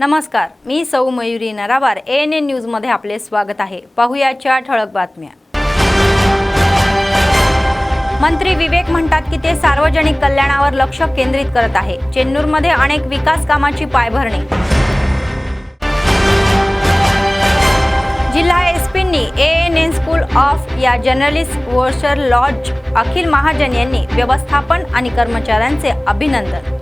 नमस्कार, मी सौ Mayuri नरावार ANN news मध्ये आपले स्वागत आहे। पाहुयाच्या ठळक बातम्या। मंत्री विवेक म्हणतात की ते सार्वजनिक कल्याणावर लक्ष केंद्रित करत आहे। चेन्नूरमध्ये अनेक विकास कामाची पायभरणी। जिल्हा एसपींनी ANN स्कूल ऑफ या जर्नलिस्ट वर्कर लॉज अखिल महाजन यांनी व्यवस्थापन आणि कर्मचाऱ्यांचे अभिनंदन।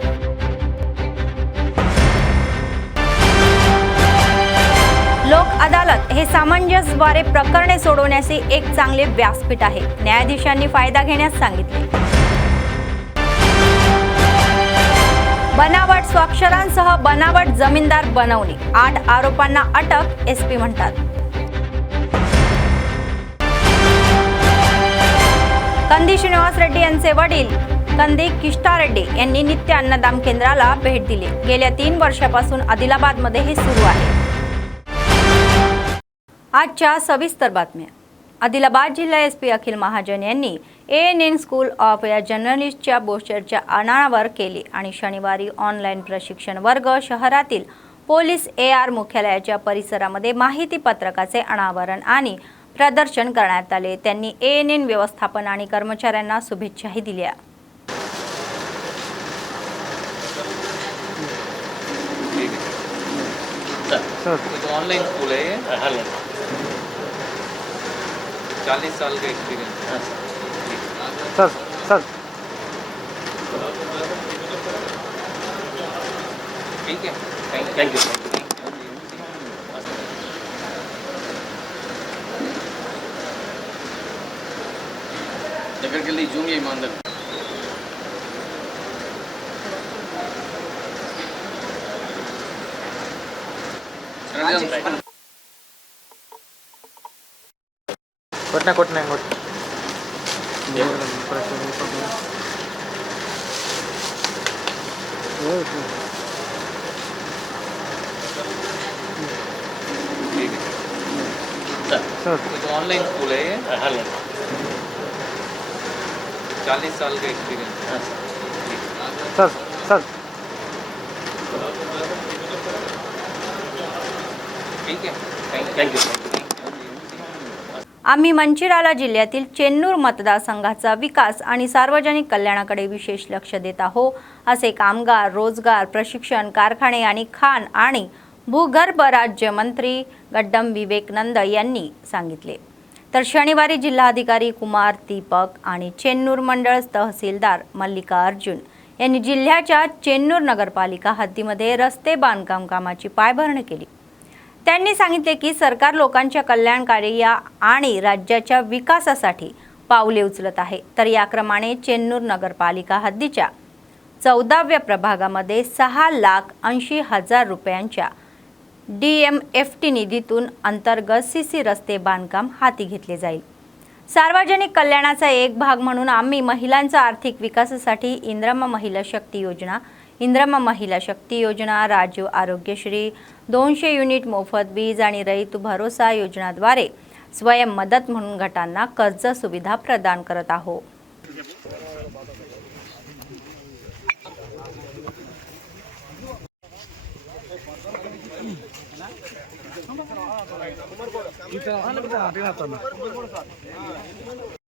लोक अदालत हे सामंजस्यद्वारे प्रकरणे सोडवण्याचे एक चांगले व्यासपीठ आहे, न्यायाधीशांनी फायदा घेण्यास सांगितले। बनावट स्वाक्षरांसह बनावट जमीनदार बनवणे, 8 आरोपांना अटक, एसपी म्हणतात। कंदी श्रीनिवास रेड्डी यांचे वडील कंदी किष्टारेड्डी यांनी नित्य अन्नदान केंद्राला भेट दिली। गेल्या 3 वर्षापासून आदिलाबादमध्ये हे सुरू आहे। आजच्या सविस्तर बातम्या। आदिलाबाद जिल्हा एसपी अखिल महाजन यांनी ANN स्कूल ऑफ या जर्नलिस्टच्या पोस्टरच्या अनावर केले आणि शनिवारी ऑनलाईन प्रशिक्षण वर्ग शहरातील पोलीस AR मुख्यालयाच्या परिसरामध्ये माहिती पत्रकाचे अनावरण आणि प्रदर्शन करण्यात आले। त्यांनी ANN व्यवस्थापन आणि कर्मचाऱ्यांना शुभेच्छाही दिल्या। ऑनलाइन स्कूल है ये? 40 साल का एक्सपीरियंस। सर ठीक है, थैंक यू। దగ్గరికి వెళ్ళి జూమ్ చేయి మా అందరు। కొట్టినా ऑनलाइन स्कूल है ये? 40 साल का एक्सपीरियंस। सर ठीक है, थैंक यू। आम्ही मंचिराला जिल्ह्यातील चेन्नूर मतदारसंघाचा विकास आणि सार्वजनिक कल्याणाकडे विशेष लक्ष देत आहोत, असे कामगार, रोजगार, प्रशिक्षण, कारखाने आणि खाण आणि भूगर्भ राज्यमंत्री गड्डम विवेकानंद यांनी सांगितले। तर शनिवारी जिल्हाधिकारी कुमार दीपक आणि चेन्नूर मंडळ तहसीलदार मल्लिका अर्जुन यांनी जिल्ह्याच्या चेन्नूर नगरपालिका हद्दीमध्ये रस्ते बांधकाम कामाची पायभरणी केली। त्यांनी सांगितले की सरकार लोकांच्या कल्याणकारी आणि राज्याच्या विकासासाठी पावले उचलत आहे। तर या क्रमाने चेन्नूर नगरपालिका हद्दीच्या 14व्या प्रभागामध्ये 6,80,000 रुपयांच्या DMFT निधीतून अंतर्गत CC रस्ते बांधकाम हाती घेतले जाईल। सार्वजनिक कल्याणाचा एक भाग म्हणून आम्ही महिलांचा आर्थिक विकासासाठी इंद्रम महिला शक्ती योजना, राजीव आरोग्यश्री, 200 युनिट मोफत वीज आणि रईत भरोसा योजनाद्वारे स्वयं मदत म्हणून गटांना कर्ज सुविधा प्रदान करत आहोत।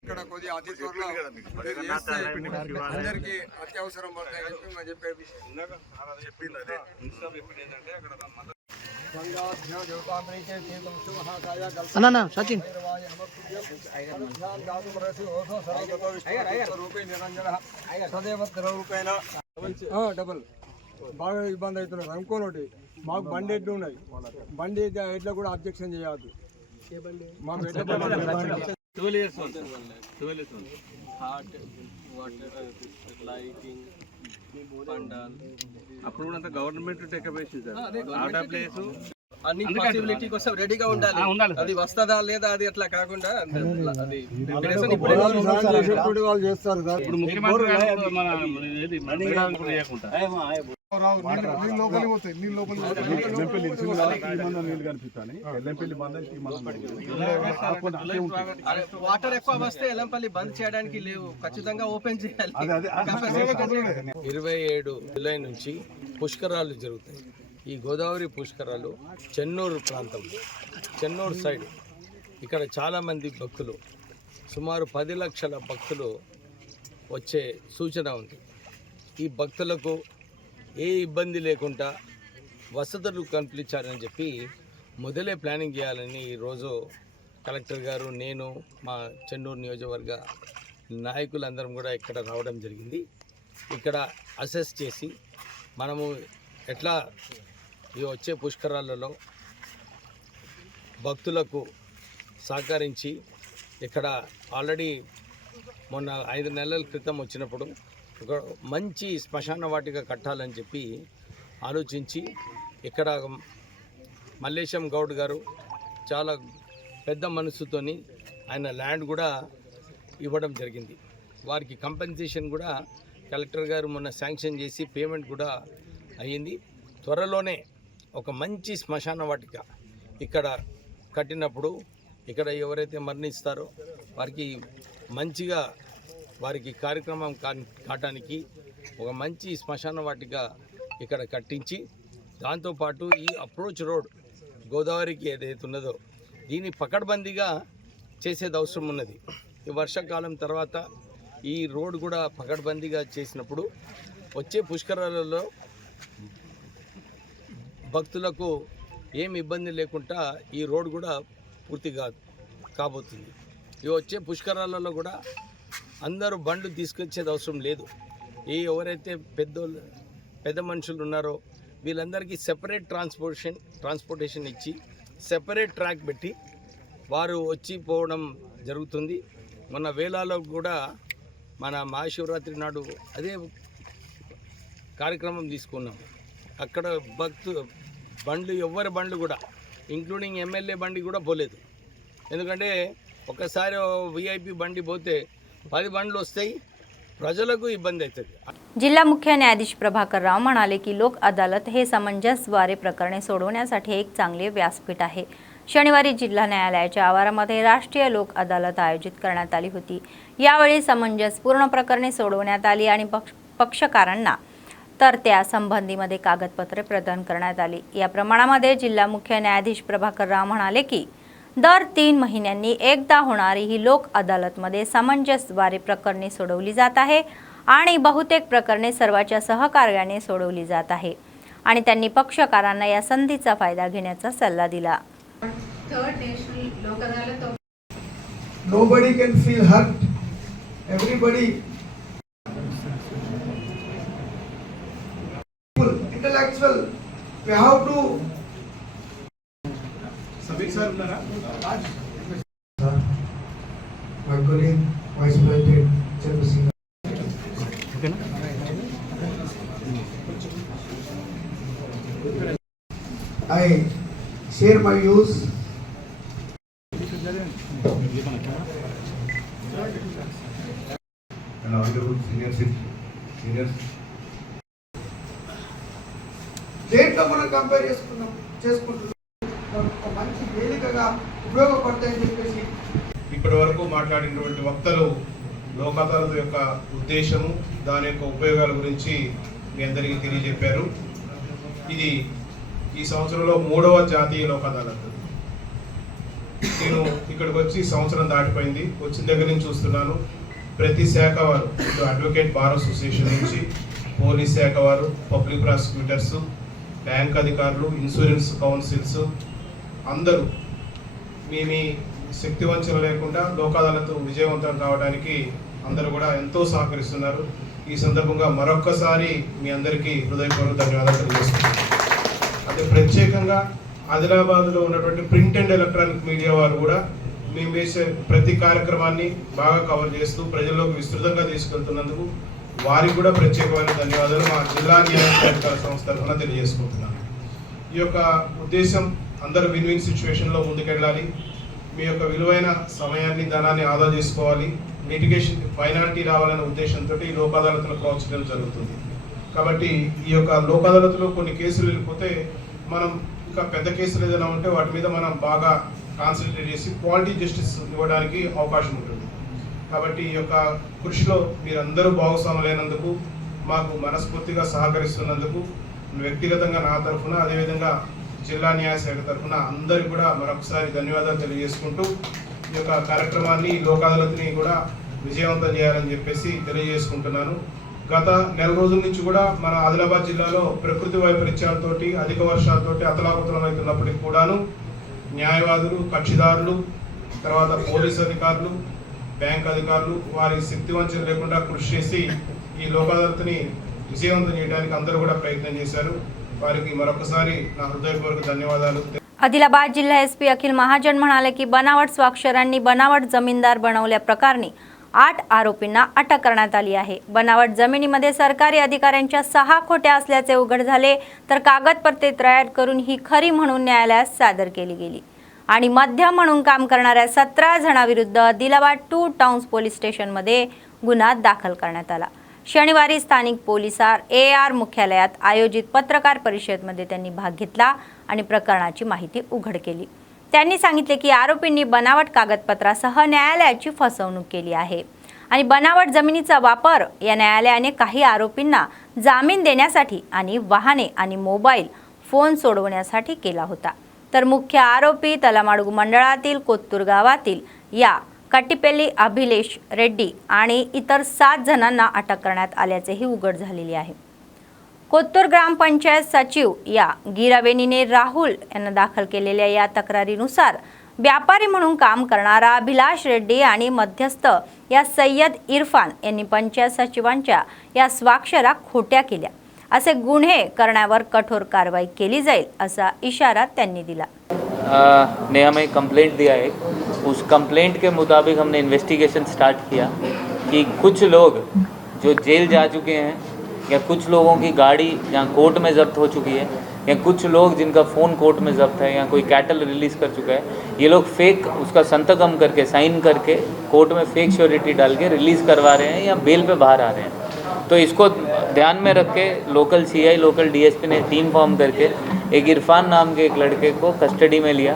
ఇక్కడ కొద్ది అతి త్వరలో అందరికీ అత్యవసరం పడతాయని చెప్పి మా చెప్పేది చెప్పింది అదే అన్నా సచిన్ డబల్ బాగా ఇబ్బంది అవుతున్నారు। అనుకోనోటి మాకు బండి ఎడ్లు ఉన్నాయి, బండి ఎడ్ల కూడా అబ్జెక్షన్ చేయవద్దు। మాకు ఎడ్ల 12 years old. Heart, water, lighting, pandal. Approved on the government to take a basis. Out of place. అన్ని పాసిబిలిటీ కోసం రెడీగా ఉండాలి। అది వస్తదా లేదా అది అట్లా కాకుండా అది ప్రిపరేషన్ ఇప్పుడు వాళ్ళు చేస్తారు సార్। ఇప్పుడు ముఖ్యమంత్రి గారు మన ఏది మండలం చేయకుండా నీళ్ళు లోపలికి పోతాయి, నీళ్ళు లోపలికి వాటర్ ఎక్కువ వస్తే ఎల్లంపల్లి బంద్ చేయడానికి లేవు, ఖచ్చితంగా ఓపెన్ చేయాలి। 27 జూలై నుంచి పుష్కరాలు జరుగుతాయి। ఈ గోదావరి పుష్కరాలు చెన్నూరు ప్రాంతం, చెన్నూరు సైడ్ ఇక్కడ చాలామంది భక్తులు, సుమారు 10 లక్షల భక్తులు వచ్చే సూచన ఉంది. ఈ భక్తులకు ఏ ఇబ్బంది లేకుండా వసతులు కల్పించాలని చెప్పి మొదలే ప్లానింగ్ చేయాలని ఈరోజు కలెక్టర్ గారు, నేను, మా చెన్నూరు నియోజకవర్గ నాయకులందరం కూడా ఇక్కడ రావడం జరిగింది. ఇక్కడ అసెస్ చేసి మనము ఎట్లా ఈ వచ్చే పుష్కరాలలో భక్తులకు సహకరించి, ఇక్కడ ఆల్రెడీ మొన్న 5 నెలల క్రితం వచ్చినప్పుడు ఒక మంచి శ్మశాన వాటిక కట్టాలని చెప్పి ఆలోచించి ఇక్కడ మల్లేశం గౌడ్ గారు చాలా పెద్ద మనసుతోని ఆయన ల్యాండ్ కూడా ఇవ్వడం జరిగింది. వారికి కంపెన్సేషన్ కూడా కలెక్టర్ గారు మొన్న శాంక్షన్ చేసి పేమెంట్ కూడా అయ్యింది. త్వరలోనే ఒక మంచి శ్మశాన వాటిక ఇక్కడ కట్టినప్పుడు ఇక్కడ ఎవరైతే మరణిస్తారో వారికి మంచిగా వారికి కార్యక్రమం కావడానికి ఒక మంచి శ్మశాన వాటిక ఇక్కడ కట్టించి, దాంతోపాటు ఈ అప్రోచ్ రోడ్ గోదావరికి ఏదైతే ఉన్నదో దీన్ని పకడ్బందీగా చేసేది అవసరం ఉన్నది. ఈ వర్షాకాలం తర్వాత ఈ రోడ్ కూడా పకడ్బందీగా చేసినప్పుడు వచ్చే పుష్కరాలలో భక్తులకు ఏం ఇబ్బంది లేకుండా ఈ రోడ్ కూడా పూర్తిగా కాబోతుంది. ఈ వచ్చే పుష్కరాలలో కూడా అందరూ బండ్లు తీసుకొచ్చేది అవసరం లేదు. ఎవరైతే పెద్ద మనుషులు ఉన్నారో వీళ్ళందరికీ సెపరేట్ ట్రాన్స్పోర్టేషన్ ఇచ్చి సెపరేట్ ట్రాక్ పెట్టి వారు వచ్చి పోవడం జరుగుతుంది. మొన్న వేలాలో కూడా మన మహాశివరాత్రి నాడు అదే కార్యక్రమం తీసుకున్నాం. అక్కడ ఎవరి బండ్లు కూడా ఇంక్లూడింగ్ ఎమ్మెల్యే బండి కూడా పోలేదు. ఎందుకంటే ఒకసారి విఐపి బండి పోతే 10 బండ్లు वस्ताई, प्रजలకు इब्बंदी అవుతుంది. जिल्हा मुख्य न्यायाधीश प्रभाकर राव म्हणाले की लोक अदालत हे समंजसद्वारे प्रकरणे सोडवण्यासाठी एक चांगले व्यासपीठ आहे. शनिवारी जिल्हा न्यायालयाच्या आवारामध्ये राष्ट्रीय लोक अदालत आयोजित करण्यात आली होती. यावेळी समंजसपूर्ण प्रकरणे सोडवण्यात आली आणि पक्षकारांना तर त्या संबंधीमध्ये कागदपत्रे प्रदान करण्यात आली. या प्रमाणामध्ये जिल्हा मुख्य न्यायाधीश प्रभाकर राव म्हणाले की दर 3 महिन्यांनी एकदा होणारी ही लोक अदालतमध्ये समंजसद्वारे प्रकरणे सोडवली जात आहे आणि बहुतेक प्रकरणे सर्वांच्या सहकार्याने सोडवली जात आहे आणि त्यांनी पक्षकारांना या संधीचा फायदा घेण्याचा सल्ला दिला. Third National Lok Adalat of Nobody can feel hurt. Everybody intellectual. We have to. Sabik sir, my colleague, Vice President Chandrasekhar. I share my views. and honorable seniors. దేంట్లో మనం కంపేర్ చేసుకుంటున్నాం ఒక మంచి వేదికగా ఉపయోగపడతాయని చెప్పేసి ఇప్పటి వరకు మాట్లాడినటువంటి వక్తలు లోక్ అదాలత్ యొక్క ఉద్దేశము, దాని యొక్క ఉపయోగాల గురించి మీ అందరికీ తెలియజెప్పారు. ఇది ఈ సంవత్సరంలో 3వ జాతీయ లోక్ అదాలత్. నేను ఇక్కడికి వచ్చి సంవత్సరం దాటిపోయింది. వచ్చిన దగ్గర నుంచి చూస్తున్నాను, ప్రతి శాఖ వారు, అడ్వకేట్ బార్ అసోసియేషన్ నుంచి పోలీస్ శాఖ వారు, పబ్లిక్ ప్రాసిక్యూటర్స్, బ్యాంక్ అధికారులు, ఇన్సూరెన్స్ కౌన్సిల్స్ అందరూ మీ శక్తి వంచన లేకుండా లోక్ అదాలత్ విజయవంతం కావడానికి అందరూ కూడా ఎంతో సహకరిస్తున్నారు. ఈ సందర్భంగా మరొక్కసారి మీ అందరికీ హృదయపూర్వక ధన్యవాదాలు తెలియజేస్తున్నాను. అదే ప్రత్యేకంగా ఆదిలాబాద్లో ఉన్నటువంటి ప్రింట్ అండ్ ఎలక్ట్రానిక్ మీడియా వారు కూడా మేము వేసే ప్రతి కార్యక్రమాన్ని బాగా కవర్ చేస్తూ ప్రజల్లోకి విస్తృతంగా తీసుకెళ్తున్నందుకు వారికి కూడా ప్రత్యేకమైన ధన్యవాదాలు మా జిల్లా న్యాయాధికార సంస్థ తరఫున తెలియజేసుకుంటున్నాను. ఈ యొక్క ఉద్దేశం అందరూ విన్ విన్ సిచ్యువేషన్లో ముందుకెళ్ళాలి. మీ యొక్క విలువైన సమయాన్ని, ధనాన్ని ఆదా చేసుకోవాలి. లిటిగేషన్ ఫైనాలిటీ రావాలనే ఉద్దేశంతో ఈ లోక్ అదాలత్ను ప్రోత్సహించడం జరుగుతుంది. కాబట్టి ఈ యొక్క లోక్ అదాలత్లో కొన్ని కేసులు వెళ్ళిపోతే మనం ఇంకా పెద్ద కేసులు ఏదైనా ఉంటే వాటి మీద మనం బాగా కాన్సన్ట్రేట్ చేసి క్వాలిటీ జస్టిస్ ఇవ్వడానికి అవకాశం ఉంటుంది. కాబట్టి ఈ యొక్క కృషిలో మీరందరూ భాగస్వాములైనందుకు, మాకు మనస్ఫూర్తిగా సహకరిస్తున్నందుకు వ్యక్తిగతంగా నా తరఫున అదేవిధంగా జిల్లా న్యాయశాఖ తరఫున అందరికీ కూడా మరొకసారి ధన్యవాదాలు తెలియజేసుకుంటూ ఈ యొక్క కార్యక్రమాన్ని లోక్ అదాలత్ని కూడా విజయవంతం చేయాలని చెప్పేసి తెలియజేసుకుంటున్నాను. గత నెల రోజుల నుంచి కూడా మన ఆదిలాబాద్ జిల్లాలో ప్రకృతి వైపరీత్యాలతోటి అధిక వర్షాలతోటి అతలాకుతలమవుతున్నప్పటికీ కూడాను న్యాయవాదులు, కక్షిదారులు, తర్వాత పోలీసు అధికారులు, బ్యాంక్ అధికారులు వారి శక్తివంచన లేకుండా కృషి చేసి ఈ లోక్ అదాలత్ని విజయవంతం చేయడానికి అందరూ కూడా ప్రయత్నం చేశారు. वारी मरొకసారి నా హృదయపూర్వక ధన్యవాదాలు. आदिलाबाद जिल्हा एसपी अखिल महाजन म्हणाले की बनावट स्वाक्षरांनी बनावट जमीनदार बनवल्या प्रकरणी 8 आरोपींना अटक करण्यात आली आहे. बनावट जमिनीमध्ये सरकारी अधिकाऱ्यांच्या 6 खोट्या असल्याचे उघड झाले तर कागदपत्रे तयार करून ही खरी म्हणून न्यायालयात सादर केली गेली आणि मध्यम म्हणून काम करणाऱ्या 17 जणांविरुद्ध आदिलाबाद 2 टाउन्स पोलीस स्टेशनमध्ये गुन्हा दाखल करण्यात आला. शनिवारी स्थानिक पोलिसार AR मुख्यालयात आयोजित पत्रकार परिषदेमध्ये त्यांनी भाग घेतला आणि प्रकरणाची माहिती उघड केली. त्यांनी सांगितले की आरोपींनी बनावट कागदपत्रासह न्यायालयाची फसवणूक केली आहे आणि बनावट जमिनीचा वापर या न्यायालयाने काही आरोपींना जामीन देण्यासाठी आणि वाहने आणि मोबाईल फोन सोडवण्यासाठी केला होता. तर मुख्य आरोपी तलामाडुगु मंडळातील कोत्तूर गावातील या कट्टीपेल्ली अभिलेश रेड्डी आणि इतर 7 जणांना अटक करण्यात आल्याचेही उघड झालेले आहे. कोत्तूर ग्रामपंचायत सचिव या गिरावेनीने राहुल यांना दाखल केलेल्या या तक्रारीनुसार व्यापारी म्हणून काम करणारा अभिलाष रेड्डी आणि मध्यस्थ या सय्यद इरफान यांनी पंचायत सचिवांच्या या स्वाक्षरा खोट्या केल्या असे गुन्हे करण्यावर कठोर कारवाई केली जाईल असा इशारा त्यांनी दिला. ने हमें कंप्लेंट दिया है, उस कंप्लेंट के मुताबिक हमने इन्वेस्टिगेशन स्टार्ट किया कि कुछ लोग जो जेल जा चुके हैं या कुछ लोगों की गाड़ी यहाँ कोर्ट में ज़ब्त हो चुकी है या कुछ लोग जिनका फ़ोन कोर्ट में ज़ब्त है या कोई कैटल रिलीज़ कर चुका है, ये लोग फेक उसका संतकम करके साइन करके कोर्ट में फेक श्योरिटी डाल के रिलीज़ करवा रहे हैं या बेल पे बाहर आ रहे हैं. तो इसको ध्यान में रख के लोकल CI लोकल DSP ने टीम फॉर्म करके एक इरफान नाम के एक लड़के को कस्टडी में लिया.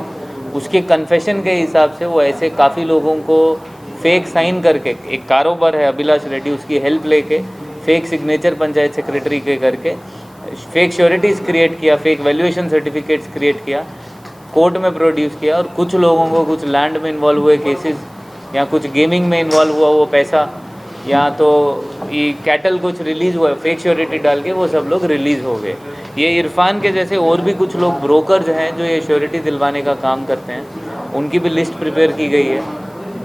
उसके कन्फेशन के हिसाब से वो ऐसे काफ़ी लोगों को फेक साइन करके, एक कारोबार है अभिलाष रेड्डी, उसकी हेल्प लेके फेक सिग्नेचर पंचायत सेक्रेटरी के करके फेक श्योरिटीज़ क्रिएट किया, फेक वैल्यूएशन सर्टिफिकेट्स क्रिएट किया, कोर्ट में प्रोड्यूस किया और कुछ लोगों को कुछ लैंड में इन्वॉल्व हुए केसेस या कुछ गेमिंग में इन्वॉल्व हुआ वो पैसा या तो ये कैटल कुछ रिलीज़ हुआ फेक श्योरिटी डाल के वो सब लोग रिलीज़ हो गए. ये इरफान के जैसे और भी कुछ लोग ब्रोकर्स हैं जो ये श्योरिटी दिलवाने का काम करते हैं, उनकी भी लिस्ट प्रिपेयर की गई है.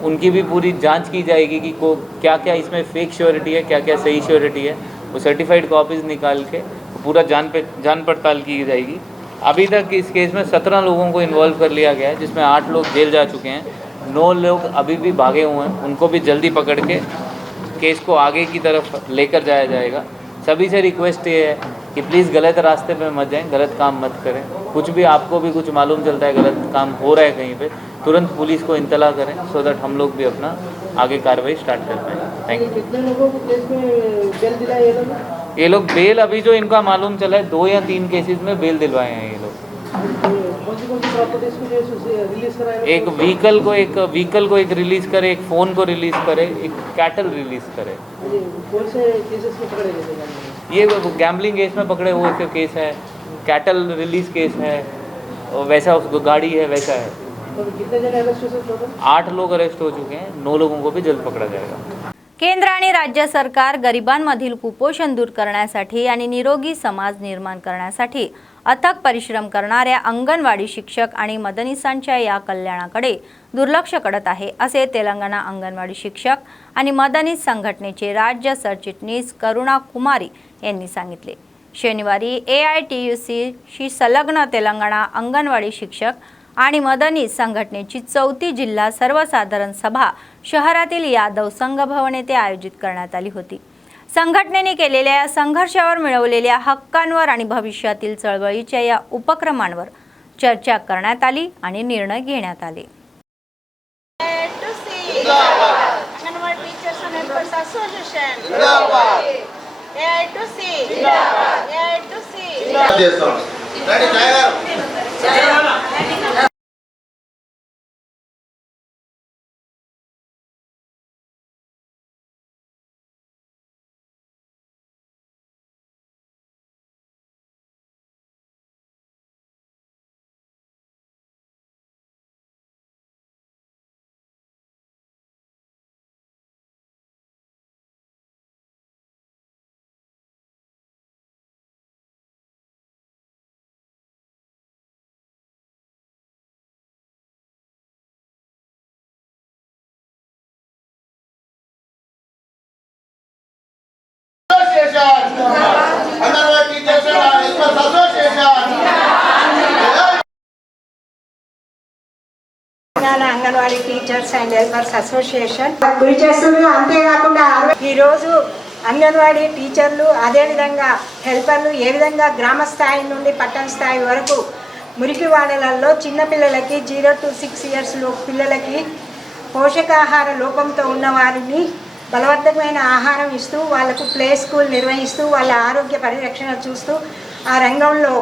उनकी भी पूरी जांच की जाएगी कि क्या क्या इसमें फेक श्योरिटी है, क्या क्या सही श्योरिटी है. वो सर्टिफाइड कॉपीज़ निकाल के पूरा जान पड़ताल की जाएगी. अभी तक इस केस में 17 लोगों को इन्वॉल्व कर लिया गया है, जिसमें 8 लोग जेल जा चुके हैं, 9 लोग अभी भी भागे हुए हैं. उनको भी जल्दी पकड़ के केस को आगे की तरफ लेकर जाया जाएगा. सभी से रिक्वेस्ट ये है कि प्लीज़ गलत रास्ते पे मत जाएं, गलत काम मत करें. कुछ भी आपको भी कुछ मालूम चलता है गलत काम हो रहा है कहीं पे, तुरंत पुलिस को इत्तला करें सो दैट हम लोग भी अपना आगे कार्रवाई स्टार्ट कर पाएँ. Thank you. कितने लोगों को केस में बेल दिला ये लोग बेल अभी जो इनका मालूम चला है 2 या 3 केसेस में बेल दिलवाए हैं ये लोग. कौन सी प्रॉपर्टीज को रिलीज कराए? एक व्हीकल को एक रिलीज़ करे, एक फ़ोन को रिलीज़ करे, एक कैटल रिलीज़ करे. कौन से केसेस में पकड़े गए? ये गैम्बलिंग केस में पकड़े हुए के केस है, कैटल रिलीज़ केस है, और वैसा उसको गाड़ी है वैसा है. तो कितने जने अरेस्ट हुए टोटल? 8 लोग अरेस्ट हो चुके हैं, 9 लोगों को भी जल्द पकड़ा जाएगा. केंद्र आणि राज्य सरकार गरिबांमधील कुपोषण दूर करण्यासाठी आणि निरोगी समाज निर्माण करण्यासाठी अथक परिश्रम करणाऱ्या अंगणवाडी शिक्षक आणि मदनीसांच्या या कल्याणाकडे दुर्लक्ष करत आहे असे तेलंगणा अंगणवाडी शिक्षक आणि मदनीस संघटनेचे राज्य सरचिटणीस करुणा कुमारी यांनी सांगितले. शनिवारी AITUC संलग्न तेलंगणा अंगणवाडी शिक्षक आणि मदनीस संघटनेची 4थी जिल्हा सर्वसाधारण सभा शहरातील यादव संघ भवन येथे आयोजित करण्यात आली होती. संघटनेने केलेल्या या संघर्षावर मिळवलेल्या हक्कांवर आणि भविष्यातील चळवळीच्या या उपक्रमांवर चर्चा करण्यात आली आणि निर्णय घेण्यात आले. Telangana anganwadi teachers and helpers association గురి చేస్తున్నారు. అంతేకాకుండా ఈరోజు అంగన్వాడీ టీచర్లు అదేవిధంగా హెల్పర్లు ఏ విధంగా గ్రామ స్థాయి నుండి పట్టణ స్థాయి వరకు మురికి వాడలలో చిన్నపిల్లలకి 0 to 6 years పిల్లలకి పోషకాహార లోపంతో ఉన్న వారిని బలవర్ధకమైన ఆహారం ఇస్తూ వాళ్ళకు ప్లే స్కూల్ నిర్వహిస్తూ వాళ్ళ ఆరోగ్య పరిరక్షణ చూస్తూ ఆ రంగంలో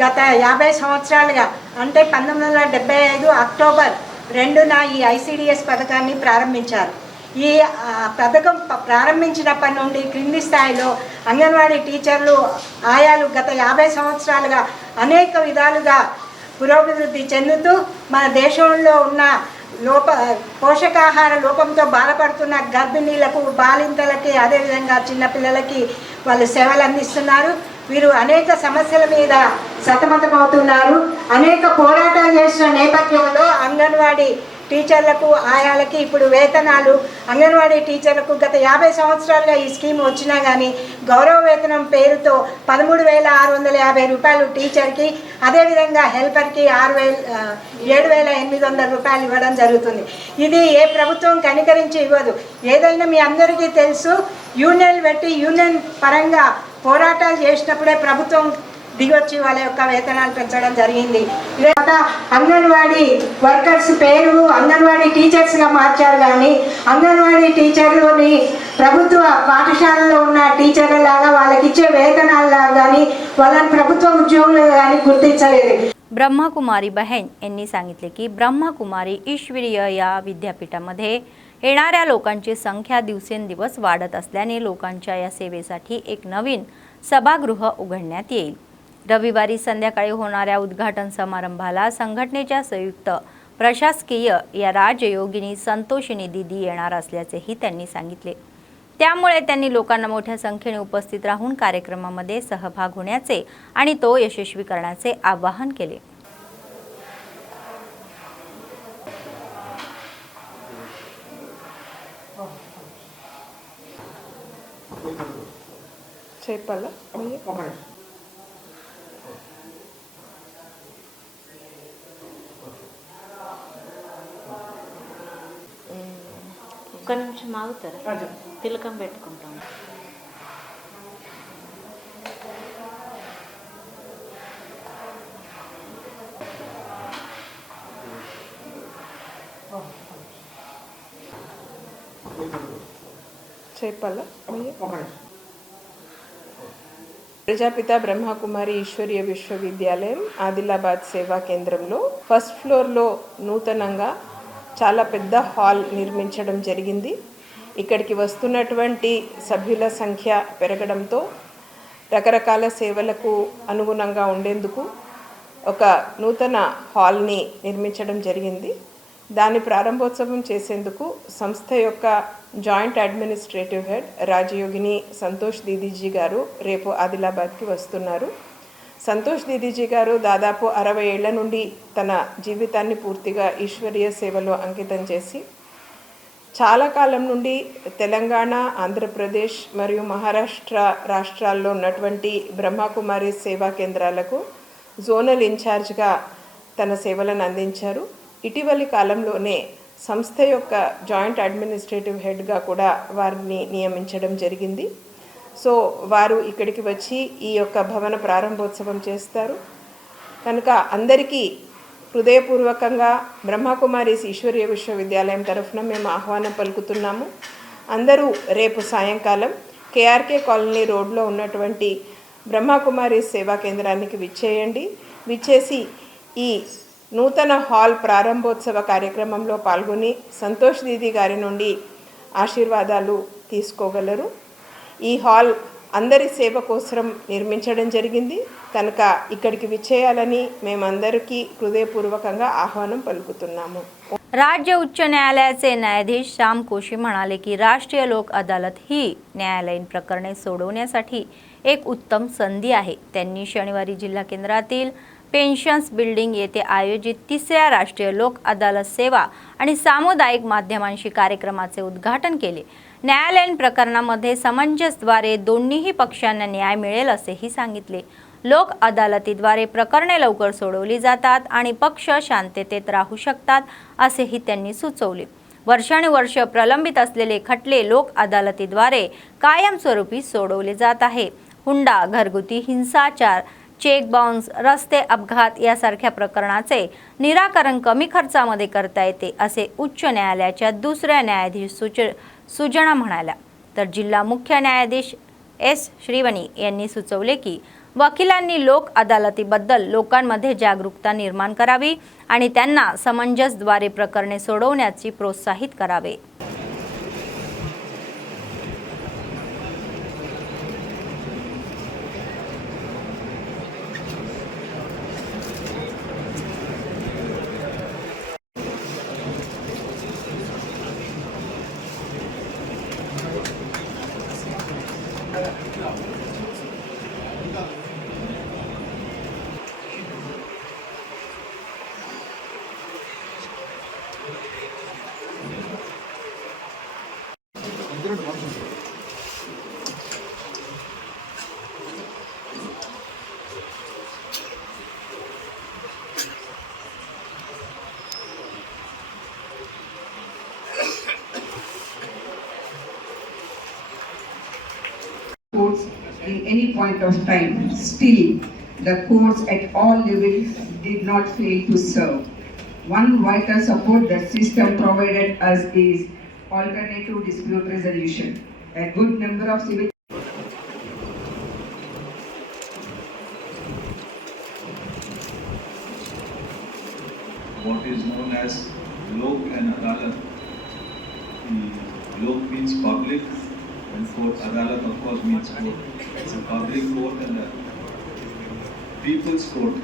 గత 50 సంవత్సరాలుగా అంటే 1975 అక్టోబర్ 2న ఈ ICDS పథకాన్ని ప్రారంభించారు. ఈ పథకం ప్రారంభించినప్పటి నుండి క్రింది స్థాయిలో అంగన్వాడీ టీచర్లు ఆయాలు గత 50 సంవత్సరాలుగా అనేక విధాలుగా పురోభివృద్ధి చెందుతూ మన దేశంలో ఉన్న పోషకాహార లోపంతో బాధపడుతున్న గర్భిణీలకు, బాలింతలకి, అదేవిధంగా చిన్నపిల్లలకి వాళ్ళు సేవలు అందిస్తున్నారు. వీరు అనేక సమస్యల మీద సతమతమవుతున్నారు. అనేక పోరాటాలు చేసిన నేపథ్యంలో అంగన్వాడీ టీచర్లకు, ఆయాలకి ఇప్పుడు వేతనాలు అంగన్వాడీ టీచర్లకు గత 50 సంవత్సరాలుగా ఈ స్కీమ్ వచ్చినా కానీ గౌరవ వేతనం పేరుతో 13,650 రూపాయలు టీచర్కి, అదేవిధంగా హెల్పర్కి 7,800 రూపాయలు ఇవ్వడం జరుగుతుంది. ఇది ఏ ప్రభుత్వం కనికరించి ఇవ్వదు. ఏదైనా మీ అందరికీ తెలుసు, యూనియన్ పెట్టి యూనియన్ పరంగా పోరాటాలు చేసినప్పుడే ప్రభుత్వం దిగొచ్చి వాళ్ళ యొక్క వేతనాలు పెంచడం జరిగింది. అంగన్వాడీ వర్కర్స్ పేరు అంగన్వాడీ టీచర్స్గా మార్చారు, కానీ అంగన్వాడీ టీచర్లని ప్రభుత్వ పాఠశాలలో ఉన్న టీచర్ల లాగా వాళ్ళకి ఇచ్చే వేతనాలలాగా కానీ వాళ్ళని ప్రభుత్వ ఉద్యోగులు కానీ गुर्तिंचలేదు. ब्रह्माकुमारी बहन यांनी सांगितले की ब्रह्माकुमारी ईश्वरीय या विद्यापीठामध्ये येणाऱ्या लोकांची संख्या दिवसेंदिवस वाढत असल्याने लोकांच्या या सेवेसाठी एक नवीन सभागृह उघडण्यात येईल. रविवारी संध्याकाळी होणाऱ्या उद्घाटन समारंभाला संघटनेच्या संयुक्त प्रशासकीय या राजयोगिनी संतोषिनी दीदी येणार असल्याचेही त्यांनी सांगितले. त्यामुळे त्यांनी लोकांना मोठ्या संख्येने उपस्थित राहून कार्यक्रमामध्ये सहभाग होण्याचे आणि तो यशस्वी करण्याचे आवाहन केले. ఒక్క నిమిషం ఆగుతారా? తిలకం పెట్టుకుంటాం. ప్రజాపిత బ్రహ్మకుమారి ఈశ్వరీయ విశ్వవిద్యాలయం ఆదిలాబాద్ సేవా కేంద్రంలో ఫస్ట్ ఫ్లోర్లో నూతనంగా చాలా పెద్ద హాల్ నిర్మించడం జరిగింది. ఇక్కడికి వస్తున్నటువంటి సభ్యుల సంఖ్య పెరగడంతో రకరకాల సేవలకు అనుగుణంగా ఉండేందుకు ఒక నూతన హాల్ని నిర్మించడం జరిగింది. దాని ప్రారంభోత్సవం చేసేందుకు సంస్థ యొక్క joint administrative head Rajyogini Santosh దీదీజీ గారు రేపు ఆదిలాబాద్కి వస్తున్నారు. సంతోష్ దీదీజీ గారు దాదాపు 60 ఏళ్ల నుండి తన జీవితాన్ని పూర్తిగా ఈశ్వరీయ సేవలో అంకితం చేసి చాలా కాలం నుండి తెలంగాణ, ఆంధ్రప్రదేశ్ మరియు మహారాష్ట్ర రాష్ట్రాల్లో ఉన్నటువంటి బ్రహ్మకుమారి సేవా కేంద్రాలకు జోనల్ ఇన్ఛార్జ్గా తన సేవలను అందించారు. ఇటీవలి కాలంలోనే సంస్థ యొక్క జాయింట్ అడ్మినిస్ట్రేటివ్ హెడ్గా కూడా వారిని నియమించడం జరిగింది. సో వారు ఇక్కడికి వచ్చి ఈ యొక్క భవన ప్రారంభోత్సవం చేస్తారు. కనుక అందరికీ హృదయపూర్వకంగా బ్రహ్మకుమారి ఈశ్వరీయ విశ్వవిద్యాలయం తరఫున మేము ఆహ్వానం పలుకుతున్నాము. అందరూ రేపు సాయంకాలం కేఆర్కే కాలనీ రోడ్లో ఉన్నటువంటి బ్రహ్మకుమారి సేవా కేంద్రానికి విచ్చేయండి. విచ్చేసి ఈ నూతన హాల్ ప్రారంభోత్సవ కార్యక్రమంలో పాల్గొని సంతోష్ దీది గారి నుండి ఆశీర్వాదాలు తీసుకోగలరు. ఈ హాల్ అందరి సేవ కోసం నిర్మించడం జరిగింది కనుక ఇక్కడికి విచ్చేయాలని మేమందరికీ హృదయపూర్వకంగా ఆహ్వానం పలుకుతున్నాము. राज्य उच्च न्यायालयाचे न्यायाधीश श्याम कोशी म्हणाले की राष्ट्रीय लोक अदालत ही न्यायालयीन प्रकरणे सोडवण्यासाठी एक उत्तम संधी आहे. त्यांनी शनिवारी जिल्हा केंद्रातील पेन्शन्स बिल्डिंग येथे आयोजित 3ऱ्या राष्ट्रीय लोक अदालत सेवा आणि सामुदायिक माध्यमांशी कार्यक्रमाचे उद्घाटन केले. न्यायालयीन प्रकरणामध्ये समंजसद्वारे दोन्हीही पक्षांना न्याय मिळेल असेही सांगितले. लोक अदालतीद्वारे प्रकरणे लवकर सोडवली जातात आणि पक्ष शांततेत राहू शकतात असेही त्यांनी सुचवले. वर्षानुवर्ष प्रलंबित असलेले खटले लोक अदालतीद्वारे कायमस्वरूपी सोडवले जात आहे. हुंडा, घरगुती हिंसाचार, चेक बाउन्स, रस्ते अपघात यासारख्या प्रकरणाचे निराकरण कमी खर्चामध्ये करता येते असे उच्च न्यायालयाच्या दुसऱ्या न्यायाधीश सुजना म्हणाल्या. तर जिल्हा मुख्य न्यायाधीश एस. श्रीवणी यांनी सुचवले की वकिलांनी लोक अदालतीबद्दल लोकांमध्ये जागरूकता निर्माण करावी आणि त्यांना समंजसद्वारे प्रकरणे सोडवण्याची प्रोत्साहित करावे. Courts in any point of time, still the courts at all levels did not fail to serve. One vital support that system provided us is alternative dispute resolution. A good number of civil what is known as Lok and Adalat. Lok means public and court. Adalat of course means court. It's a public court and a people's court.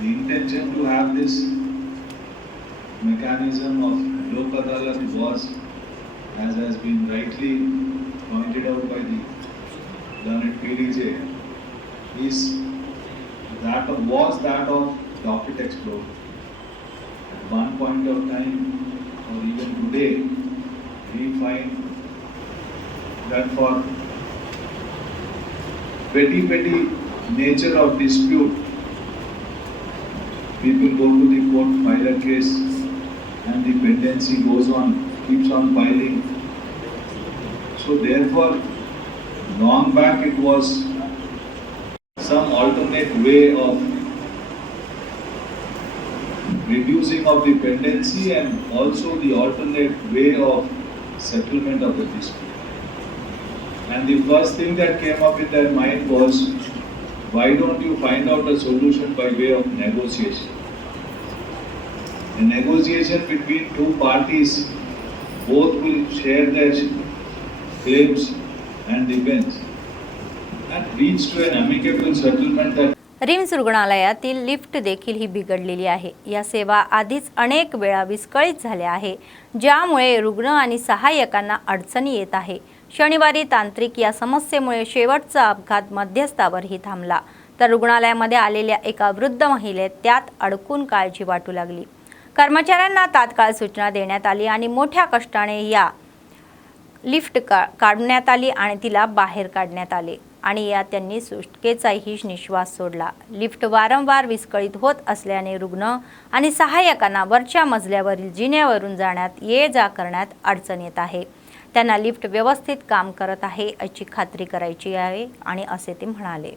The intention to have this mechanism of Lok Adalat was, as has been rightly pointed out by the learned PDJ, is that of docket explosion. At one point of time, or even today, we find that for petty nature of dispute, people go to the court, file a case, and the pendency goes on, keeps on piling. So therefore, long back it was some alternate way of reducing of the pendency and also the alternate way of settlement of the dispute. And the first thing that came up in their mind was, why don't you find out a solution by way of negotiation? A negotiation between two parties, both will share their claims and defense and reach to an amicable settlement that RIMS रुग्णालयातील lift देखील ही बिघडलेली आहे. या सेवा आधीच अनेक वेळा विस्कळीत झाल्या आहे, ज्यामुळे रुग्ण आणि सहाय्यकांना अडचणी येत आहे. शनिवारी तांत्रिक या समस्येमुळे शेवटचा अपघात मध्यस्थावरही थांबला, तर रुग्णालयामध्ये आलेल्या एका वृद्ध महिलेत त्यात अडकून काळजी वाटू लागली. कर्मचाऱ्यांना तात्काळ सूचना देण्यात आली आणि मोठ्या कष्टाने या लिफ्ट काढण्यात आली आणि तिला बाहेर काढण्यात आले आणि या त्यांनी सुटकेचाही निश्वास सोडला. लिफ्ट वारंवार विस्कळीत होत असल्याने रुग्ण आणि सहाय्यकांना वरच्या मजल्यावरील जिन्यावरून जाण्यात ये जा करण्यात अडचण येत आहे. त्यांना लिफ्ट व्यवस्थित काम करत आहे याची खात्री करायची आहे आणि असे ते म्हणाले.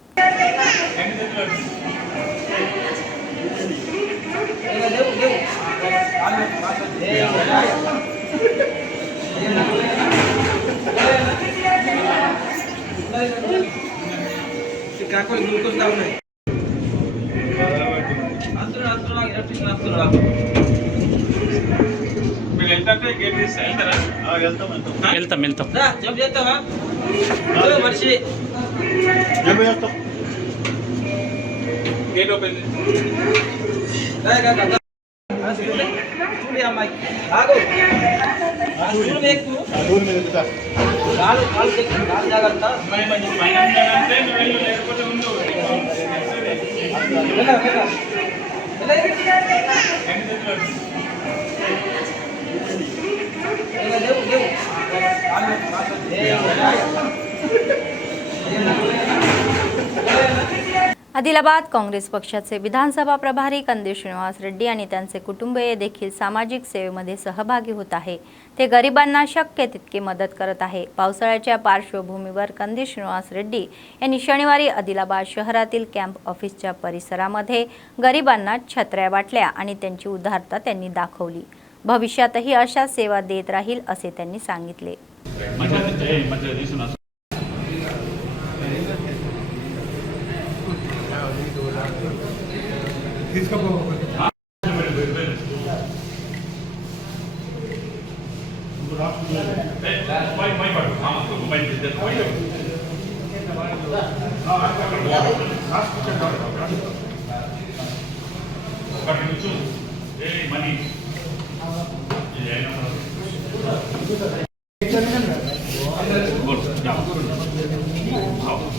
आदिलाबाद काँग्रेस पक्षाचे विधानसभा प्रभारी कंदी श्रीनिवास रेड्डी आणि त्यांचे कुटुंबीय देखील सामाजिक सेवेमध्ये सहभागी होत आहे। ते गरिबांना शक्य तितकी मदत करत आहे। पावसाळ्याच्या पार्श्वभूमीवर कंदी श्रीनिवास रेड्डी यांनी शनिवारी आदिलाबाद शहरातील कॅम्प ऑफिसच्या परिसरामध्ये गरिबांना छत्र्या वाटल्या आणि त्यांची उदारता त्यांनी दाखवली। भविष्यातही अशा सेवा देत राहील असे त्यांनी सांगितले।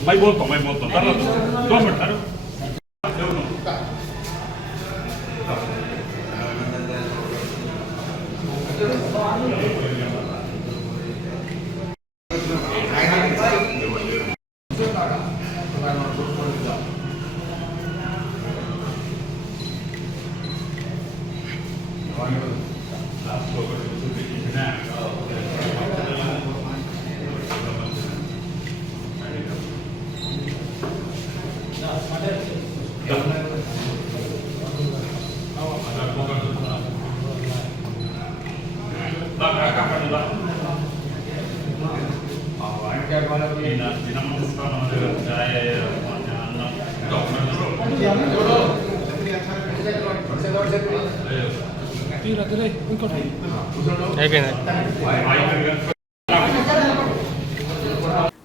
मैं बोलता हूँ 2 मिनट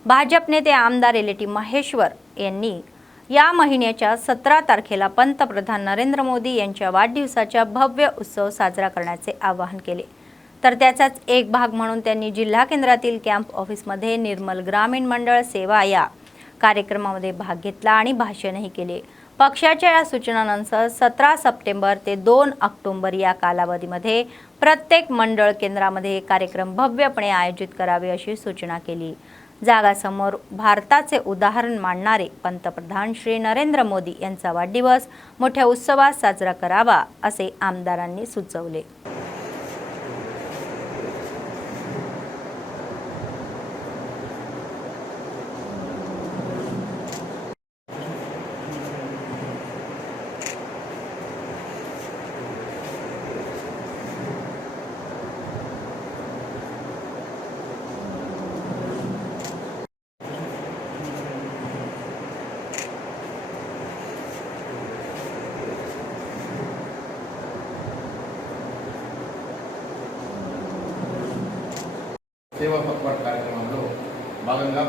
भाजप नेते आमदार एलटी महेश्वर यांनी या महिन्याच्या 17 तारखेला पंतप्रधान नरेंद्र मोदी यांच्या वाढदिवसाचा भव्य उत्सव साजरा करण्याचे आवाहन केले। तर त्याचाच एक भाग म्हणून त्यांनी जिल्हा केंद्रातील कॅम्प ऑफिसमध्ये निर्मल ग्रामीण मंडळ सेवा या कार्यक्रमामध्ये भाग घेतला आणि भाषणही केले। पक्षाच्या या सूचनांनुसार 17 सप्टेंबर ते 2 ऑक्टोबर या कालावधीमध्ये प्रत्येक मंडळ केंद्रामध्ये कार्यक्रम भव्यपणे आयोजित करावे अशी सूचना केली। जागासमोर भारताचे उदाहरण मानणारे पंतप्रधान श्री नरेंद्र मोदी यांचा वाढदिवस मोठ्या उत्सवात साजरा करावा असे आमदारांनी सुचवले। సేవా పక్వాట్ కార్యక్రమంలో భాగంగా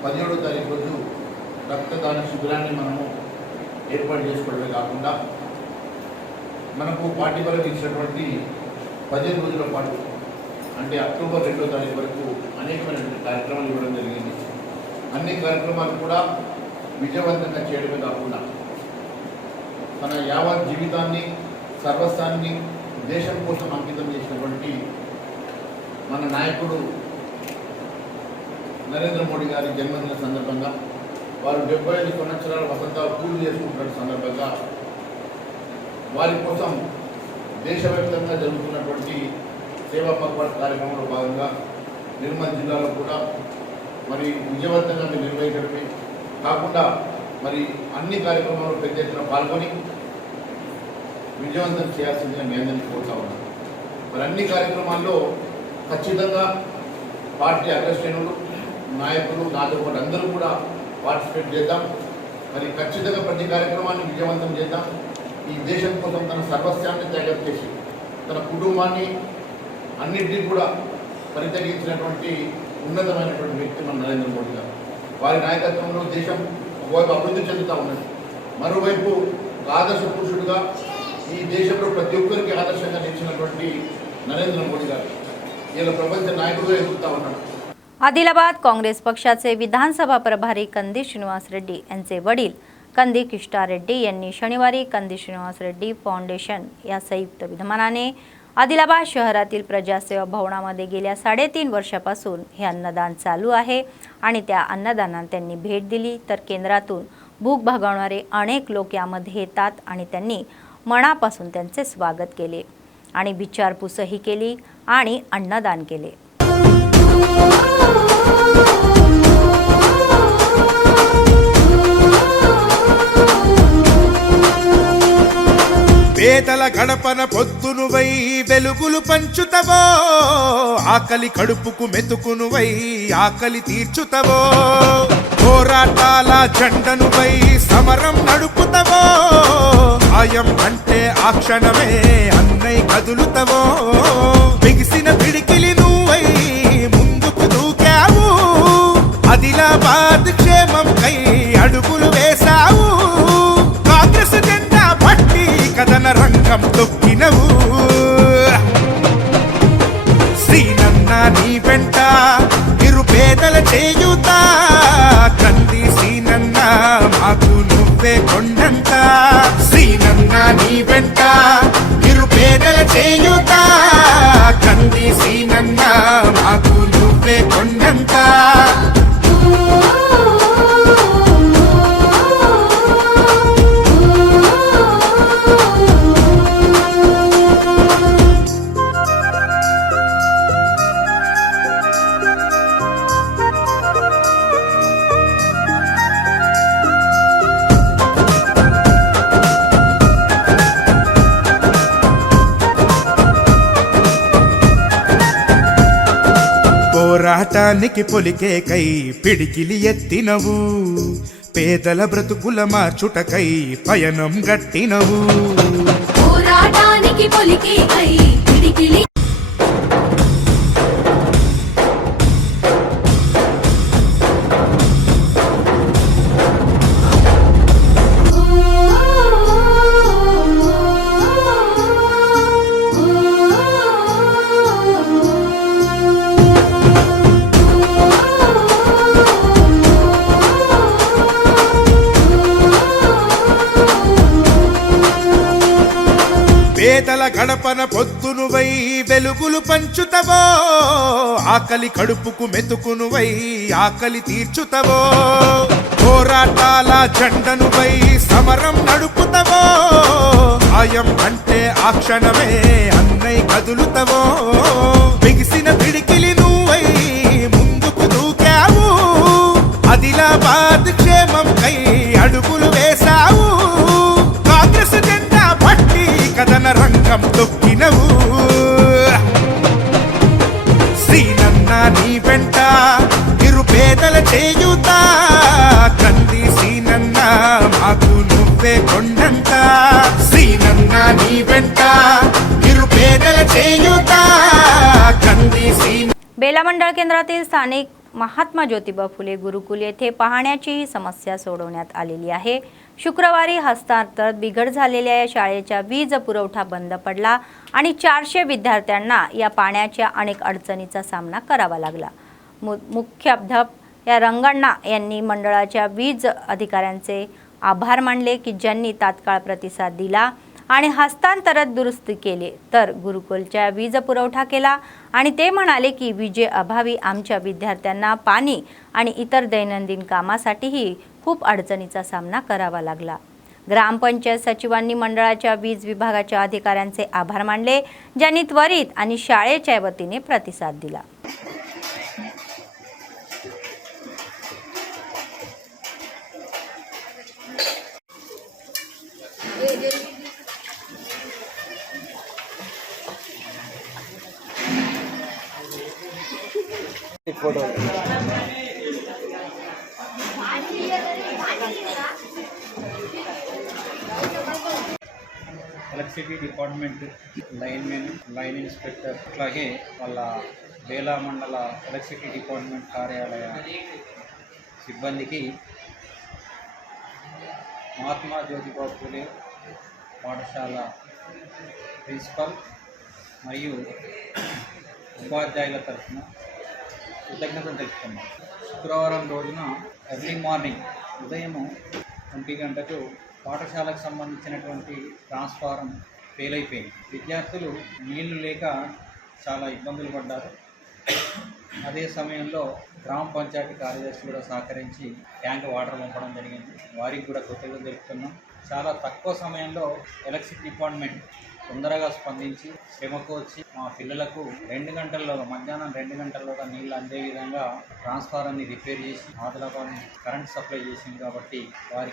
17వ తారీఖు రోజు రక్తదాన శిబిరాన్ని మనము ఏర్పాటు చేసుకోవడమే కాకుండా మనకు పార్టీ వరకు ఇచ్చినటువంటి 15 రోజుల పాటు అంటే అక్టోబర్ 2వ తారీఖు వరకు అనేకమైనటువంటి కార్యక్రమాలు ఇవ్వడం జరిగింది। అన్ని కార్యక్రమాలు కూడా విజయవంతంగా చేయడమే కాకుండా తన యావత్ జీవితాన్ని సర్వస్వాన్ని దేశం కోసం అంకితం చేసినటువంటి మన నాయకుడు నరేంద్ర మోడీ గారి జన్మదిన సందర్భంగా వారు 75 సంవత్సరాల వసంతాలు పూర్తి చేసుకుంటున్న సందర్భంగా వారి కోసం దేశవ్యాప్తంగా జరుగుతున్నటువంటి సేవా పక్వాట్ కార్యక్రమంలో భాగంగా నిర్మల్ జిల్లాలో కూడా మరి విజయవంతంగా నిర్వహించడమే కాకుండా మరి అన్ని కార్యక్రమాల్లో పెద్ద ఎత్తున పాల్గొని విజయవంతం చేయాల్సిందిగా మీ అందరినీ కోరుతా ఉన్నాను। మరి అన్ని కార్యక్రమాల్లో ఖచ్చితంగా పార్టీ అగ్రశ్రేణులు నాయకులు నాతో పాటు అందరూ కూడా పార్టిసిపేట్ చేద్దాం। మరి ఖచ్చితంగా ప్రతి కార్యక్రమాన్ని విజయవంతం చేద్దాం। ఈ దేశం కోసం తన సర్వస్వాన్ని త్యాగం చేసి తన కుటుంబాన్ని అన్నింటినీ కూడా పరిత్యజించినటువంటి ఉన్నతమైనటువంటి వ్యక్తి మన నరేంద్ర మోడీ గారు। వారి నాయకత్వంలో దేశం ఒకవైపు అభివృద్ధి చెందుతూ ఉన్నది, మరోవైపు ఆదర్శ పురుషుడిగా ఈ దేశంలో ప్రతి ఒక్కరికి ఆదర్శంగా నిలిచినటువంటి నరేంద్ర మోడీ గారు ఇలా ప్రపంచ నాయకుడిగా ఎదుగుతూ ఉన్నాడు। आदिलाबाद काँग्रेस पक्षाचे विधानसभा प्रभारी कंदी श्रीनिवास रेड्डी यांचे वडील कंदी किष्टा रेड्डी यांनी शनिवारी कंदी श्रीनिवास रेड्डी फाउंडेशन या संयुक्त विद्यमानाने आदिलाबाद शहरातील प्रजासेवा भवनामध्ये गेल्या 3.5 वर्षापासून हे अन्नदान चालू आहे आणि त्या अन्नदानात त्यांनी भेट दिली तर केंद्रातून भूक भागवणारे अनेक लोक यामध्ये येतात आणि त्यांनी मनापासून त्यांचे स्वागत केले आणि विचारपूसही केली आणि अन्नदान केले। పేదల గడపన పొద్దునువై వెలుగులు పంచుతవో ఆకలి కడుపుకు మెతుకునువై ఆకలి తీర్చుతవో పోరాటాల జెండనువై సమరం నడుపుతవో ఆయం అంటే ఆ క్షణమే అన్నై కదులుతవో బిగిసిన పిడికిలి నువ్వై ముందుకు దూకావు ఆదిలాబాద్ క్షేమంకై అడుగులు వేశావు కాంగ్రెస్ జెండా పట్టి కథన రంగం తొక్కినవు శ్రీనన్న నీ వెంట నిరుపేదల చేయుతా కంది శ్రీనన్న మాకు నువ్వే కొండంత శ్రీనన్న నీ వెంట నిరుపేదల చేయుతా కంది శ్రీనన్న మాకు నువ్వే కొండంత పోరాటానికి పొలికేకై పిడికిలి ఎత్తినవు పేదల బ్రతుకుల మార్చుటకై పయనం గట్టినవు పోరాటానికి పొలికేకై పిడికిలి పేదల గడపన పొద్దునువై వెలుగులు పంచుతవో ఆకలి కడుపుకు మెతుకునువై ఆకలి తీర్చుతవో పోరాటాల జెండనువై సమరం నడుపుతవో ఆయం అంటే ఆ క్షణమే అన్నై కదులుతవో బిగిసిన పిడికిలి నువ్వై ముందుకు దూకావు ఆదిలాబాద్ క్షేమంకై అడుగులు వేశావు కాంగ్రెస్ జెండా పట్టి కథన రంగం తొక్కినవు శ్రీనన్న నీ వెంట నిరుపేదల చేయుతా కంది శ్రీనన్న మాకు నువ్వే కొండంత శ్రీనన్న నీ వెంట నిరుపేదల చేయుతా కంది శ్రీనన్న बेला मंडळ केंद्रातील स्थानिक महात्मा ज्योतिबा फुले गुरुकुल येथे पाहण्याची समस्या सोडवण्यात आलेली आहे। शुक्रवारी हस्तांतरात बिघड झालेल्या या शाळेचा वीज पुरवठा बंद पडला आणि 400 विद्यार्थ्यांना या पाण्याच्या अनेक अडचणींचा सामना करावा लागला। मुख्याध्यापक या रंगण्णा यांनी मंडळाच्या वीज अधिकाऱ्यांचे आभार मानले की ज्यांनी तात्काळ प्रतिसाद दिला आणि हस्तांतरात दुरुस्ती केले तर गुरुकुलच्या वीज पुरवठा केला आणि ते म्हणाले की विजेअभावी आमच्या विद्यार्थ्यांना पाणी आणि इतर दैनंदिन कामासाठीही खूप अडचणीचा सामना करावा लागला। ग्रामपंचायत सचिवांनी मंडळाच्या वीज विभागाच्या अधिकाऱ्यांचे आभार मानले ज्यांनी त्वरित आणि शाळेच्या वतीने प्रतिसाद दिला। Photo electricity department line inspector అట్లాగే వాళ్ళ బేలా మండల ఎలక్ట్రిసిటీ డిపార్ట్మెంట్ కార్యాలయ సిబ్బందికి మహాత్మా జ్యోతిబా ఫులే పాఠశాల ప్రిన్సిపల్ మరియు ఉపాధ్యాయుల తరఫున కృతజ్ఞతలు తెలుపుతున్నాం। శుక్రవారం రోజున ఎర్లీ మార్నింగ్ ఉదయం 1 గంటకు పాఠశాలకు సంబంధించినటువంటి ట్రాన్స్ఫారం ఫెయిల్ అయిపోయింది. విద్యార్థులు నీళ్లు లేక చాలా ఇబ్బందులు పడ్డారు. అదే సమయంలో గ్రామ పంచాయతీ కార్యదర్శి కూడా సహకరించి ట్యాంక్ వాటర్ పంపడం జరిగింది. వారికి కూడా కృతజ్ఞతలు తెలుపుతున్నాం. చాలా తక్కువ సమయంలో ఎలక్ట్రిసిటీ డిపార్ట్మెంట్ తొందరగా స్పందించి శ్రమకు వచ్చి మా పిల్లలకు 2 గంటల్లో మధ్యాహ్నం 2 గంటల్లోగా నీళ్ళు అందే విధంగా ట్రాన్స్ఫార్మర్ని రిపేర్ చేసి ఆదిలాబాద్ కరెంట్ సప్లై చేసింది. కాబట్టి वारी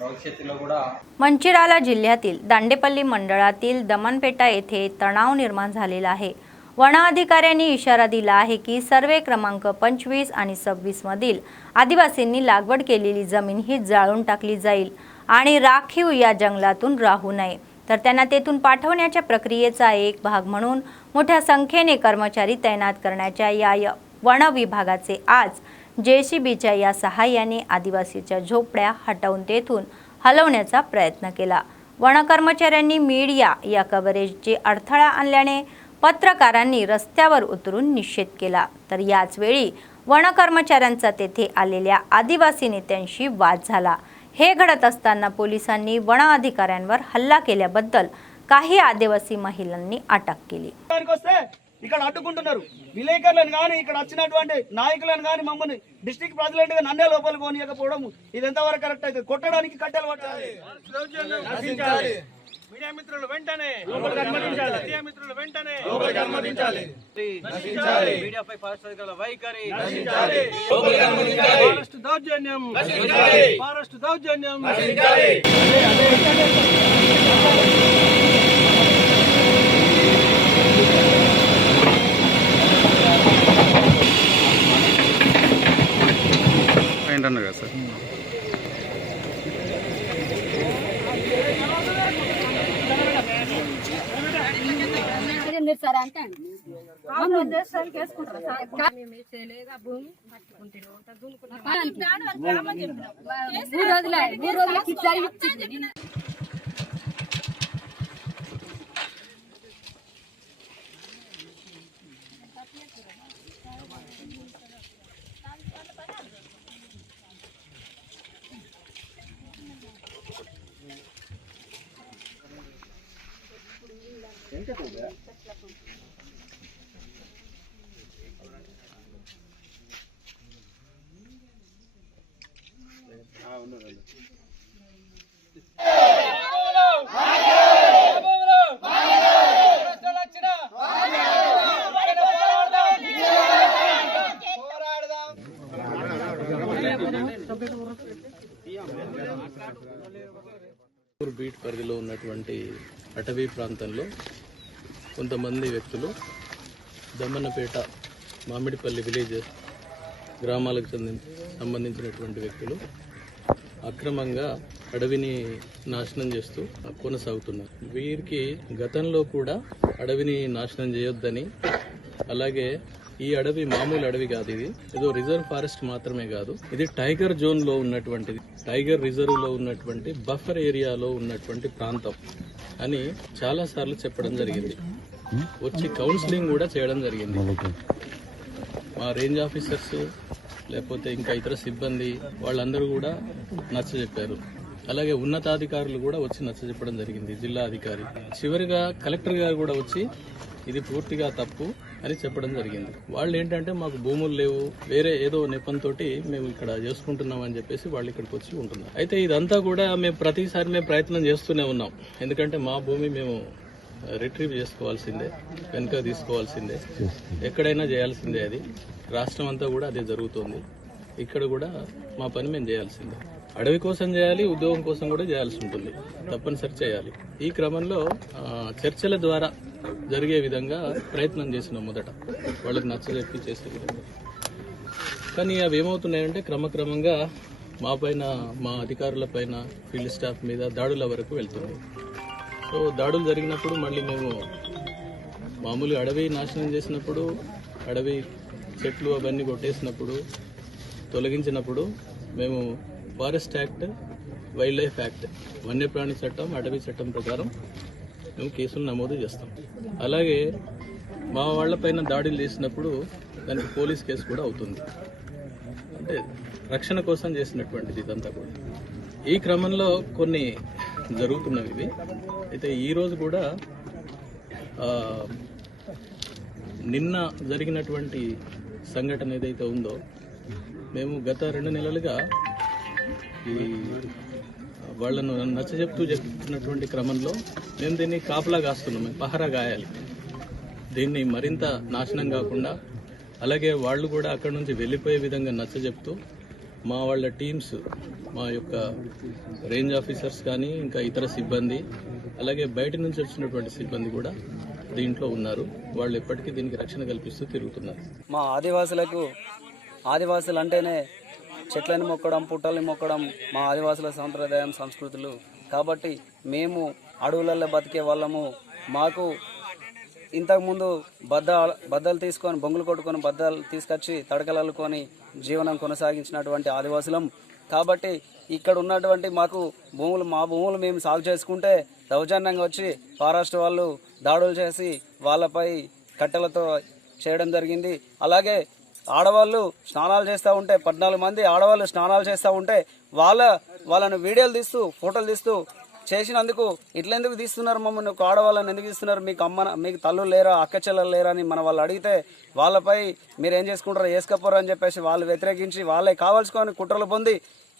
भविष्यातला కూడా मंचिराला जिल्ह्यातील दांडेपल्ली मंडळातील दमनपेटा येथे तणाव निर्माण झालेला आहे। वन अधिकाऱ्यांनी इशारा दिला आहे की सर्वे क्रमांक 25 आणि 26 मधील आदिवासींनी लागवड केलेली जमीन ही जाळून टाकली जाईल आणि राखीव या जंगलातून राहू नये, तर त्यांना तेथून पाठवण्याच्या प्रक्रियेचा एक भाग म्हणून मोठ्या संख्येने कर्मचारी तैनात करण्याच्या या वन विभागाचे आज जेसीबीच्या या सहाय्याने आदिवासीच्या झोपड्या हटवून तेथून हलवण्याचा प्रयत्न केला। वन कर्मचाऱ्यांनी मीडिया या कव्हरेजचे अडथळा आणल्याने पत्रकारांनी रस्त्यावर उतरून निषेध केला। तर याच वेळी वन कर्मचाऱ्यांचा तेथे आलेल्या आदिवासी नेत्यांशी वाद झाला। हे घडत असताना पोलिसांनी वन अधिकाऱ्यांवर हल्ला केल्याबद्दल काही आदिवासी महिलांनी अटक केली। ఇక్కడ అడ్డుకుంటున్నారు విలేకరులను గాని ఇక్కడ వచ్చినటువంటి నాయకులను గాని మమ్మల్ని డిస్ట్రిక్ట్ ప్రెసిడెంట్ గా నన్నే లోపలికి పోనీయకపోవడం ఇది ఎంతవరకు కరెక్ట్ అయితే కొట్టడానికి కట్టెలు పట్టాలి నశించాలి మీడియా మిత్రులు వెంటనే లోపలికి అనుమతించాలి మీడియా మిత్రులు వెంటనే లోపలికి అనుమతించాలి నశించాలి మీడియాపై పారిశ్రామిక వైఖరి నశించాలి లోపలికి అనుమతించాలి ఫారెస్ట్ దౌర్జన్యం నశించాలి ఫారెస్ట్ దౌర్జన్యం నశించాలి అన్నారు కదా సార్ బీట్ పరిధిలో ఉన్నటువంటి అటవీ ప్రాంతంలో కొంతమంది వ్యక్తులు దమ్మన్నపేట మామిడిపల్లి విలేజ్ గ్రామాలకు సంబంధించినటువంటి వ్యక్తులు అక్రమంగా అడవిని నాశనం చేస్తూ కొనసాగుతున్నారు। వీరికి గతంలో కూడా అడవిని నాశనం చేయొద్దని, అలాగే ఈ అడవి మామూలు అడవి కాదు, ఇది ఏదో రిజర్వ్ ఫారెస్ట్ మాత్రమే కాదు, ఇది టైగర్ జోన్ లో ఉన్నటువంటిది, టైగర్ రిజర్వ్ లో ఉన్నటువంటి బఫర్ ఏరియాలో ఉన్నటువంటి ప్రాంతం అని చాలా సార్లు చెప్పడం జరిగింది। వచ్చి కౌన్సిలింగ్ కూడా చేయడం జరిగింది। మా రేంజ్ ఆఫీసర్స్ లేకపోతే ఇంకా ఇతర సిబ్బంది వాళ్ళందరూ కూడా నచ్చజెప్పారు। అలాగే ఉన్నతాధికారులు కూడా వచ్చి నచ్చజెప్పడం జరిగింది, జిల్లా అధికారి। చివరిగా కలెక్టర్ గారు కూడా వచ్చి ఇది పూర్తిగా తప్పు అని చెప్పడం జరిగింది। వాళ్ళు ఏంటంటే మాకు భూములు లేవు, వేరే ఏదో నెపంతో మేము ఇక్కడ చేసుకుంటున్నాం అని చెప్పేసి వాళ్ళు ఇక్కడికి వచ్చి ఉంటున్నారు। అయితే ఇదంతా కూడా మేము ప్రతిసారి మేము ప్రయత్నం చేస్తూనే ఉన్నాం, ఎందుకంటే మా భూమి మేము రిట్రీవ్ చేసుకోవాల్సిందే, వెనుక తీసుకోవాల్సిందే, ఎక్కడైనా చేయాల్సిందే, అది రాష్ట్రం అంతా కూడా అదే జరుగుతుంది। ఇక్కడ కూడా మా పని మేము చేయాల్సిందే, అడవి కోసం చేయాలి, ఉద్యోగం కోసం కూడా చేయాల్సి ఉంటుంది, తప్పనిసరి చేయాలి। ఈ క్రమంలో చర్చల ద్వారా జరిగే విధంగా ప్రయత్నం చేసినాం మొదట, వాళ్ళకి నచ్చజెప్పి చేసే విధంగా। కానీ అవి ఏమవుతున్నాయంటే క్రమక్రమంగా మా పైన, మా అధికారుల పైన, ఫీల్డ్ స్టాఫ్ మీద దాడుల వరకు వెళ్తున్నాయి। సో దాడులు జరిగినప్పుడు మళ్ళీ మేము మామూలు అడవి నాశనం చేసినప్పుడు, అడవి చెట్లు అవన్నీ కొట్టేసినప్పుడు, తొలగించినప్పుడు మేము forest act, wild life act, వన్యప్రాణి చట్టం, అటవీ చట్టం ప్రకారం మేము కేసులు నమోదు చేస్తాం। అలాగే మా వాళ్లపైన దాడులు చేసినప్పుడు దానికి పోలీస్ కేసు కూడా అవుతుంది, అంటే రక్షణ కోసం చేసినటువంటిది ఇదంతా కూడా। ఈ క్రమంలో కొన్ని జరుగుతున్నవి ఇవి. అయితే ఈరోజు కూడా నిన్న జరిగినటువంటి సంఘటన ఏదైతే ఉందో, మేము గత 2 నెలలుగా ఈ వాళ్ళను చెప్తున్నటువంటి క్రమంలో మేము దీన్ని కాపలా కాస్తున్నాం, మేము పహరా గాయాలి, దీన్ని మరింత నాశనం కాకుండా, అలాగే వాళ్ళు కూడా అక్కడి నుంచి వెళ్ళిపోయే విధంగా చెప్తూ మా వాళ్ళ టీమ్స్, మా యొక్క రేంజ్ ఆఫీసర్స్ కానీ ఇంకా ఇతర సిబ్బంది, అలాగే బయట నుంచి వచ్చినటువంటి సిబ్బంది కూడా దీంట్లో ఉన్నారు. వాళ్ళు ఎప్పటికీ దీనికి రక్షణ కల్పిస్తూ తిరుగుతున్నారు. మా ఆదివాసులు అంటేనే చెట్లను మొక్కడం, పుట్టల్ని మొక్కడం మా ఆదివాసుల సాంప్రదాయం, సంస్కృతులు. కాబట్టి మేము అడవులలో బతికే వాళ్ళము. మాకు ఇంతకుముందు బద్దలు తీసుకొని, బొంగులు కొట్టుకొని బద్దలు తీసుకొచ్చి తడకలల్లుకొని జీవనం కొనసాగించినటువంటి ఆదివాసులం. కాబట్టి ఇక్కడ ఉన్నటువంటి మాకు మా భూములు మేము సాగు చేసుకుంటే దౌర్జన్యంగా వచ్చి ఫారెస్ట్ వాళ్ళు దాడులు చేసి వాళ్ళపై కట్టెలతో చేయడం జరిగింది. అలాగే ఆడవాళ్ళు స్నానాలు చేస్తూ ఉంటే, 14 మంది ఆడవాళ్ళు స్నానాలు చేస్తూ ఉంటే వాళ్ళను వీడియోలు తీస్తూ, ఫోటోలు తీస్తూ చేసినందుకు ఇట్లా ఎందుకు తీస్తున్నారు, మమ్మల్ని ఒక ఆడవాళ్ళని ఎందుకు తీస్తున్నారు, మీకు తల్లు లేరా, అక్క చెల్లెలు లేరా అని మన వాళ్ళు అడిగితే వాళ్ళపై మీరు ఏం చేసుకుంటారో వేసుకపోరు అని చెప్పేసి వాళ్ళు వ్యతిరేకించి వాళ్ళే కావాల్సుకొని కుట్రలు పొంది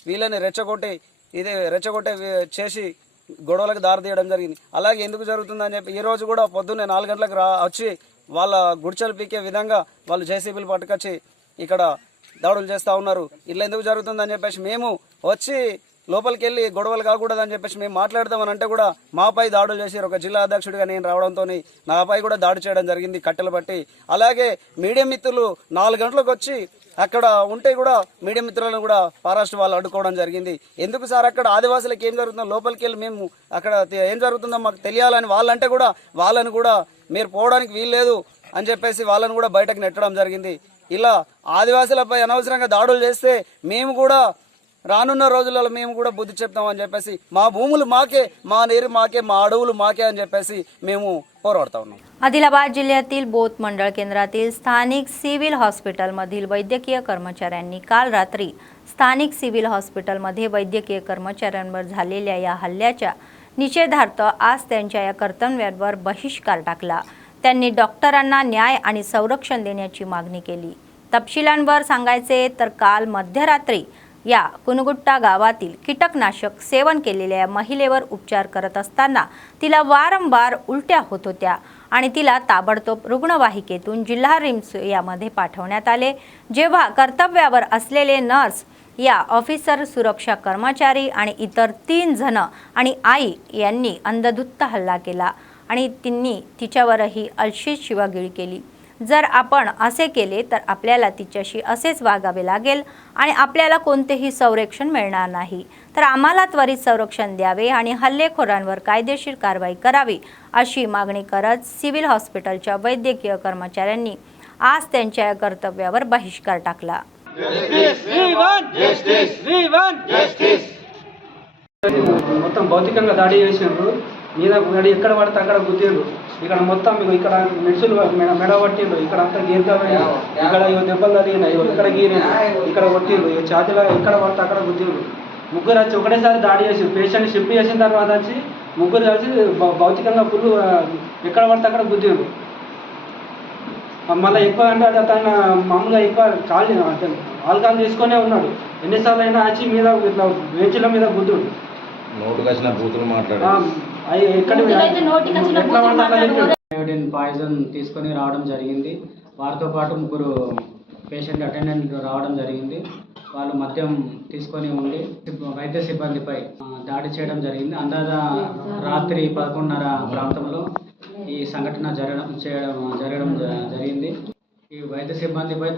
వీళ్ళని రెచ్చగొట్టే చేసి గొడవలకు దారితీయడం జరిగింది. అలాగే ఎందుకు జరుగుతుందని చెప్పి ఈరోజు కూడా పొద్దున్నే 4 గంటలకు వచ్చి వాళ్ళ గుడిచెలు పీకే విధంగా వాళ్ళు జేసీబీలు పట్టుకొచ్చి ఇక్కడ దాడులు చేస్తూ ఉన్నారు. ఇట్లా ఎందుకు జరుగుతుందని చెప్పేసి మేము వచ్చి లోపలికి వెళ్ళి గొడవలు కాకూడదని చెప్పేసి మేము మాట్లాడదామని అంటే కూడా మాపై దాడులు చేసి ఒక జిల్లా అధ్యక్షుడిగా నేను రావడంతో నాపై కూడా దాడి చేయడం జరిగింది కట్టెలు బట్టి. అలాగే మీడియా మిత్రులు 4 గంటలకు వచ్చి అక్కడ ఉంటే కూడా మీడియా మిత్రులను కూడా ఫారెస్ట్ వాళ్ళు అడ్డుకోవడం జరిగింది. ఎందుకు సార్ అక్కడ ఆదివాసులకు ఏం జరుగుతుందో లోపలికి వెళ్ళి మేము అక్కడ ఏం జరుగుతుందో మాకు తెలియాలని వాళ్ళంటే కూడా వాళ్ళని కూడా మీరు పోవడానికి వీల్లేదు అని చెప్పేసి వాళ్ళని కూడా బయటకు నెట్టడం జరిగింది. ఇలా ఆదివాసులపై అనవసరంగా దాడులు చేస్తే మేము కూడా రానున్న రోజులలో మేము కూడా బుద్ధి చెప్తామని చెప్పేసి, మా భూములు माके, మా నీరు माके, మా అడవులు माके అని చెప్పేసి మేము పోరాడుతా ఉన్నాం. आदिलाबाद जिल्ह्यातील बोथ मंडळ केंद्रातील स्थानिक सिव्हिल हॉस्पिटलमधील वैद्यकीय कर्मचाऱ्यांनी काल रात्री स्थानिक सिव्हिल हॉस्पिटलमध्ये वैद्यकीय कर्मचाऱ्यांवर झालेल्या या हल्ल्याच्या निषेधार्थ आज त्यांच्या या कर्तव्यावर बहिष्कार टाकला. त्यांनी डॉक्टरांना न्याय आणि संरक्षण देण्याची मागणी केली. तपशिलांवर सांगायचे तर काल मध्यरात्री या कुनगुट्टा गावातील कीटकनाशक सेवन केलेल्या महिलेवर उपचार करत असताना तिला वारंवार उलट्या होत होत्या आणि तिला ताबडतोब रुग्णवाहिकेतून जिल्हा रिम्स यामध्ये पाठवण्यात आले. जेव्हा कर्तव्यावर असलेले नर्स, या ऑफिसर, सुरक्षा कर्मचारी आणि इतर 3 जण आणि आई यांनी अंधधुत्त हल्ला केला आणि त्यांनी तिच्यावरही अशीच शिवागिळी केली. जर आपण असे केले तर आपल्याला तिच्याशी असेच वागावे लागेल आणि आपल्याला कोणतेही संरक्षण मिळणार नाही. तर आम्हाला त्वरित संरक्षण द्यावे आणि हल्लेखोरांवर कायदेशीर कारवाई करावी अशी मागणी करत सिव्हिल हॉस्पिटलच्या वैद्यकीय कर्मचाऱ्यांनी आज त्यांच्या कर्तव्यावर बहिष्कार टाकला. మొత్తం భౌతికంగా దాడి చేసిండ్రు. మీద గడి ఎక్కడ పడితే అక్కడ గుద్దిండ్రు. ఇక్కడ మొత్తం మీకు ఇక్కడ మెడిసిన్ మెడ పట్టిండ్రు. ఇక్కడ అంతా గీర్కపోయింది. ఇక్కడ దెబ్బలు తగిలినాయి. ఇక్కడ గీరిండు, ఇక్కడ కొట్టిండ్రు. ఛాతీలో ఎక్కడ పడితే అక్కడ గుద్దిండ్రు. ముగ్గురు వచ్చి ఒకటేసారి దాడి చేసి పేషెంట్ షిఫ్ట్ చేసిన తర్వాత వచ్చి ముగ్గురు కలిసి భౌతికంగా ఫుల్ ఎక్కడ పడితే అక్కడ గుద్దిండ్రు. మళ్ళీ ఎక్కువ అంటే అతను మామూలుగా ఎక్కువ ఆల్కహాల్ తీసుకొనే ఉన్నాడు. ఎన్నిసార్లు అయినా వచ్చి మీద ఇట్లా బెంచ్ల మీద గుద్దుడు. పాయిజన్ తీసుకొని రావడం జరిగింది. వారితో పాటు ముగ్గురు పేషెంట్ అటెండెంట్ రావడం జరిగింది. వాళ్ళు మద్యం తీసుకొని ఉండి వైద్య సిబ్బందిపై దాడి చేయడం జరిగింది. అందాజ రాత్రి 11:30 ప్రాంతంలో ఈ సంఘటన జరగడం జరిగింది. ఈ వైద్య సిబ్బందిపై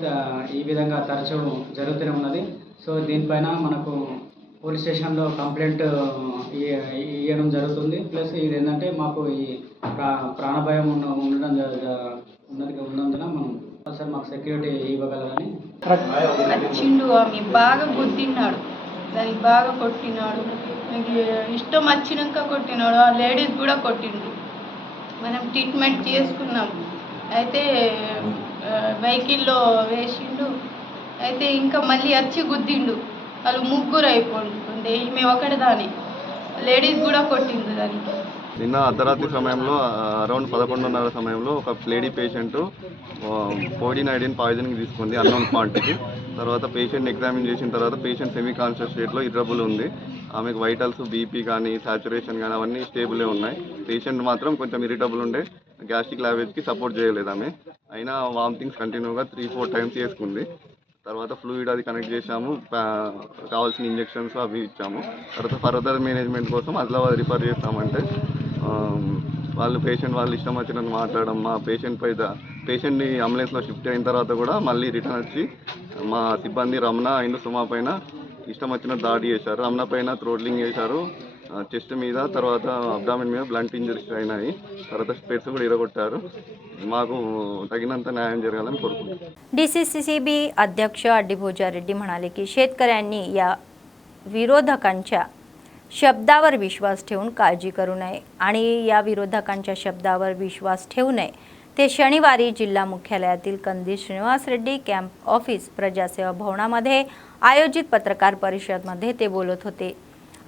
ఈ విధంగా తరచూ జరుగుతూనే ఉన్నది. సో దీనిపైన మనకు పోలీస్ స్టేషన్లో కంప్లైంట్ ఇవ్వడం జరుగుతుంది. ప్లస్ ఇది ఏంటంటే మాకు ఈ ప్రాణభయం ఉన్నందున మనం సార్ మాకు సెక్యూరిటీ ఇవ్వగలరని వచ్చిండు. ఆమె బాగా గుద్దినాడు, దానికి బాగా కొట్టినాడు. నాకు ఇష్టం వచ్చినాక కొట్టినాడు. ఆ లేడీస్ కూడా కొట్టిండు. మనం ట్రీట్మెంట్ చేసుకున్నాం. అయితే వెహికల్లో వేసిండు. అయితే ఇంకా మళ్ళీ వచ్చి గుద్దిండు. వాళ్ళు ముగ్గురు అయిపోండి, ఈమె ఒకటి దాని. లేడీస్ కూడా కొట్టింది దానికి. నిన్న అర్ధరాత్రి సమయంలో అరౌండ్ 11:30 సమయంలో ఒక లేడీ పేషెంట్ పోడినైడిన్ పాయిజనింగ్ తీసుకుంది అన్నోన్ క్వాంటిటీ. తర్వాత పేషెంట్ని ఎగ్జామిన్ చేసిన తర్వాత పేషెంట్ సెమీ కాన్షియస్ స్టేట్లో ఇర్రబుల్ ఉంది. ఆమెకు వైటల్స్, బీపీ కానీ సాచురేషన్ కానీ అవన్నీ స్టేబులే ఉన్నాయి. పేషెంట్ మాత్రం కొంచెం ఇరిటబుల్ ఉండే, గ్యాస్ట్రిక్ లావేజ్కి సపోర్ట్ చేయలేదు ఆమె. అయినా వామిటింగ్స్ కంటిన్యూగా 3-4 టైమ్స్ చేసుకుంది. తర్వాత ఫ్లూయిడ్ అది కనెక్ట్ చేసాము, కావాల్సిన ఇంజెక్షన్స్ అవి ఇచ్చాము. తర్వాత ఫర్దర్ మేనేజ్మెంట్ కోసం ఆదిలాబాద్ రిఫర్ చేస్తామంటే పేషెంట్ వాళ్ళు ఇష్టం వచ్చినట్టు మాట్లాడడం, మా పేషెంట్ని అంబులెన్స్లో షిఫ్ట్ అయిన తర్వాత కూడా మళ్ళీ రిటర్న్ వచ్చి మా సిబ్బంది రమణ అండ్ సుమా పైన ఇష్టం వచ్చినట్టు దాడి చేశారు. రమణ పైన థ్రోట్లింగ్ చేశారు, చెస్ట్ మీద, తర్వాత అబ్డామిన్ మీద బ్లంట్ ఇంజరీస్ అయినాయి. తర్వాత స్పెట్స్ కూడా ఇరగొట్టారు. మాకు तगिनंत न्याय जरगाలని కోరుకుంటున్నాను. DCCB अध्यक्ष अड्डीभोजारेड्डी म्हणाले की शेतकऱ्यांनी या विरोधकांच्या शब्दावर विश्वास ठेवून काळजी करू नये आणि या विरोधकांच्या शब्दावर विश्वास ठेवू नये. ते शनिवारी जिल्हा मुख्यालयातील कंदी श्रीनिवास रेड्डी कॅम्प ऑफिस प्रजासेवा भवनामध्ये आयोजित पत्रकार परिषदेमध्ये ते बोलत होते.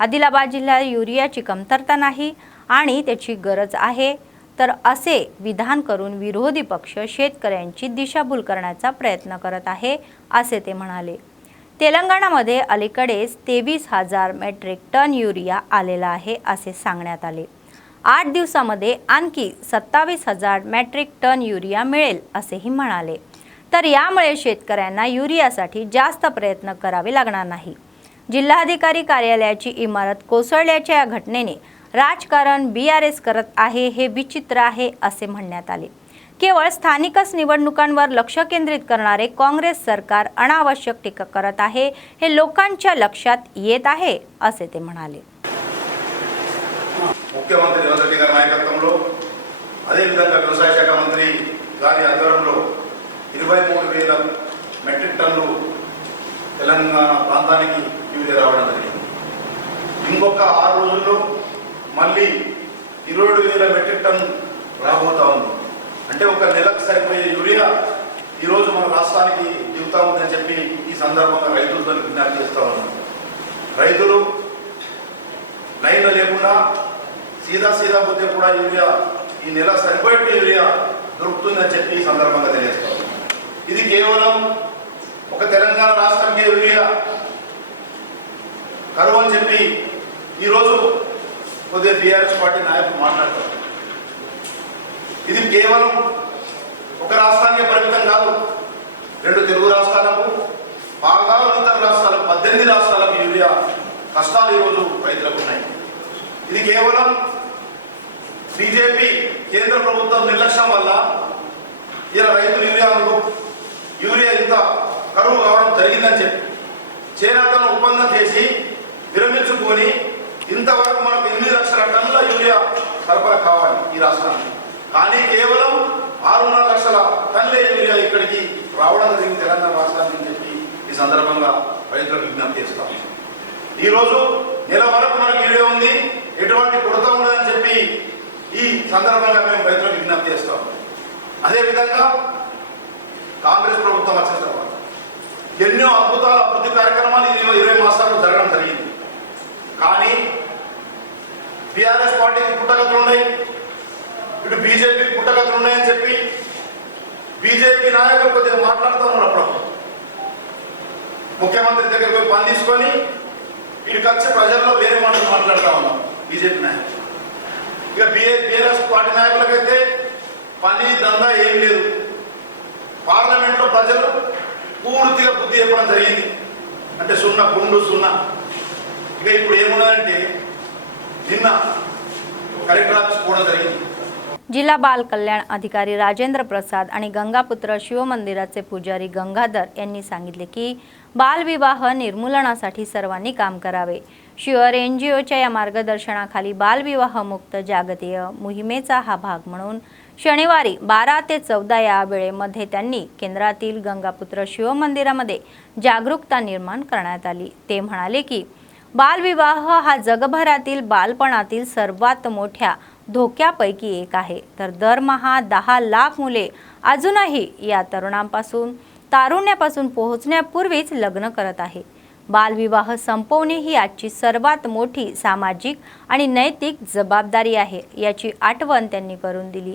आदिलाबाद जिल्ह्यात युरियाची कमतरता नाही आणि त्याची गरज आहे, तर असे विधान करून विरोधी पक्ष शेतकऱ्यांची दिशाभूल करण्याचा प्रयत्न करत आहे असे ते म्हणाले. तेलंगणामध्ये अलीकडेच 23,000 मेट्रिक टन युरिया आलेला आहे असे सांगण्यात आले. 8 दिवसामध्ये आणखी 27,000 मेट्रिक टन युरिया मिळेल असेही म्हणाले. तर यामुळे शेतकऱ्यांना युरियासाठी जास्त प्रयत्न करावे लागणार नाही. जिल्हाधिकारी कार्यालयाची इमारत कोसळल्याच्या या घटनेने राजकारण BRS करत आहे हे विचित्र आहे असे म्हणण्यात आले. केवळ स्थानिकच निवडणुकांवर लक्ष केंद्रित करणारे काँग्रेस सरकार अनावश्यक टीका करत आहे हे लोकांच्या लक्षात येत आहे असे ते म्हणाले. ముఖ్యమంత్రి రేవంత్ రెడ్డి గారి నాయకత్వంలో అదేవిధంగా వ్యవసాయ శాఖ మంత్రి గారి ఆధ్వర్యంలో 23,000 మెట్రిక్ టన్నులు తెలంగాణ ప్రాంతానికి యూరియా రావడం జరిగింది. ఇంకొక 6 రోజుల్లో మళ్ళీ 27,000 మెట్రిక్ టన్ రాబోతా ఉంది. అంటే ఒక నెలకు సరిపోయే యూరియా ఈరోజు మన రాష్ట్రానికి దిగుతా ఉందని చెప్పి ఈ సందర్భంగా రైతులతో విజ్ఞప్తి చేస్తా ఉన్నాం. రైతులు లైన్లో లేకుండా సీదా పోతే కూడా యూరియా ఈ నెల సరిపోయే యూరియా దొరుకుతుందని చెప్పి ఈ సందర్భంగా తెలియజేస్తాం. ఇది కేవలం ఒక తెలంగాణ రాష్ట్రానికి యూరియా కరువు అని చెప్పి ఈరోజు కొద్దిగా BRS పార్టీ నాయకులు మాట్లాడతారు. ఇది కేవలం ఒక రాష్ట్రానికి పరిమితం కాదు. 2 తెలుగు రాష్ట్రాలకు, బాగా ఇతర రాష్ట్రాలకు, 18 రాష్ట్రాలకు యూరియా కష్టాలు ఈరోజు రైతులకు ఉన్నాయి. ఇది కేవలం బీజేపీ కేంద్ర ప్రభుత్వం నిర్లక్ష్యం వల్ల ఇలా రైతులు యూరియా ఇంత కరువు కావడం జరిగిందని చెప్పి చైనాతో ఒప్పందం చేసి విరమించుకొని ఇంతవరకు మనకు 8 లక్షల టన్నుల యూరియా సరఫరా కావాలి ఈ రాష్ట్రానికి. కానీ కేవలం 6.5 లక్షల టన్నుల యూరియా ఇక్కడికి రావడం జరిగింది తెలంగాణ రాష్ట్రానికి చెప్పి ఈ సందర్భంగా రైతులకు విజ్ఞప్తి చేస్తాం. ఈరోజు నెల వరకు మనకు యూరియా ఉంది, ఎటువంటి కొరత ఉండదని చెప్పి ఈ సందర్భంగా మేము రైతులకు విజ్ఞప్తి చేస్తాం. అదేవిధంగా కాంగ్రెస్ ప్రభుత్వం వచ్చిన తర్వాత ఎన్నో అద్భుతాల అభివృద్ధి కార్యక్రమాలు 20 మాసాల్లో జరగడం జరిగింది. కానీ BRS పార్టీకి పుట్టగతులు ఉన్నాయి, ఇటు బీజేపీకి పుట్టగతులు ఉన్నాయని చెప్పి బీజేపీ నాయకులు కొద్దిగా మాట్లాడుతూ ఉన్నారు. అప్పుడు ముఖ్యమంత్రి దగ్గర పోయి పని తీసుకొని ఇటు వచ్చి ప్రజల్లో వేరే మాటలు మాట్లాడుతూ ఉన్నాం బీజేపీ నాయకులు. ఇక BRS పార్టీ నాయకులకైతే పని దందా ఏం లేదు. పార్లమెంట్లో ప్రజలు పూర్తిగా బుద్ధి చెప్పడం జరిగింది. అంటే గుండు సున్నా. ఇక ఇప్పుడు ఏమున్నదంటే నిన్న కలెక్టర్ ఆఫీస్ కూడా జరిగింది. जिल्हा बाल कल्याण अधिकारी राजेंद्र प्रसाद आणि गंगापुत्र शिवमंदिराचे पुजारी गंगाधर यांनी सांगितले की बालविवाह निर्मूलनासाठी सर्वांनी काम करावे. शिवर NGOच्या या मार्गदर्शनाखाली बालविवाह मुक्त जागतिक मोहिमेचा हा भाग म्हणून शनिवारी 12 ते 14 या वेळेमध्ये त्यांनी केंद्रातील गंगापुत्र शिवमंदिरामध्ये जागरूकता निर्माण करण्यात आली. ते म्हणाले की बालविवाह हा जगभरातील बालपणातील सर्वात मोठ्या धोक्यापैकी एक आहे. तर दरमहा 10 लाख मुले अजूनही या तारुण्यापासून पोहोचण्यापूर्वीच लग्न करत आहे. बालविवाह संपवणे ही आजची सर्वात मोठी सामाजिक आणि नैतिक जबाबदारी आहे याची आठवण त्यांनी करून दिली।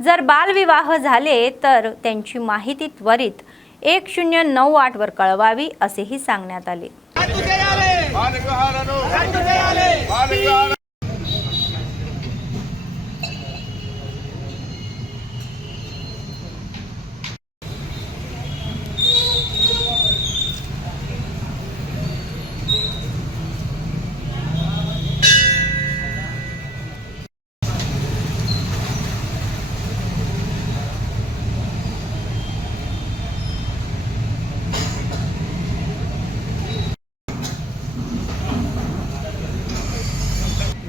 जर बालविवाह झाले तर त्यांची माहिती त्वरित 1098 वर कळवावी असेही सांगण्यात आले।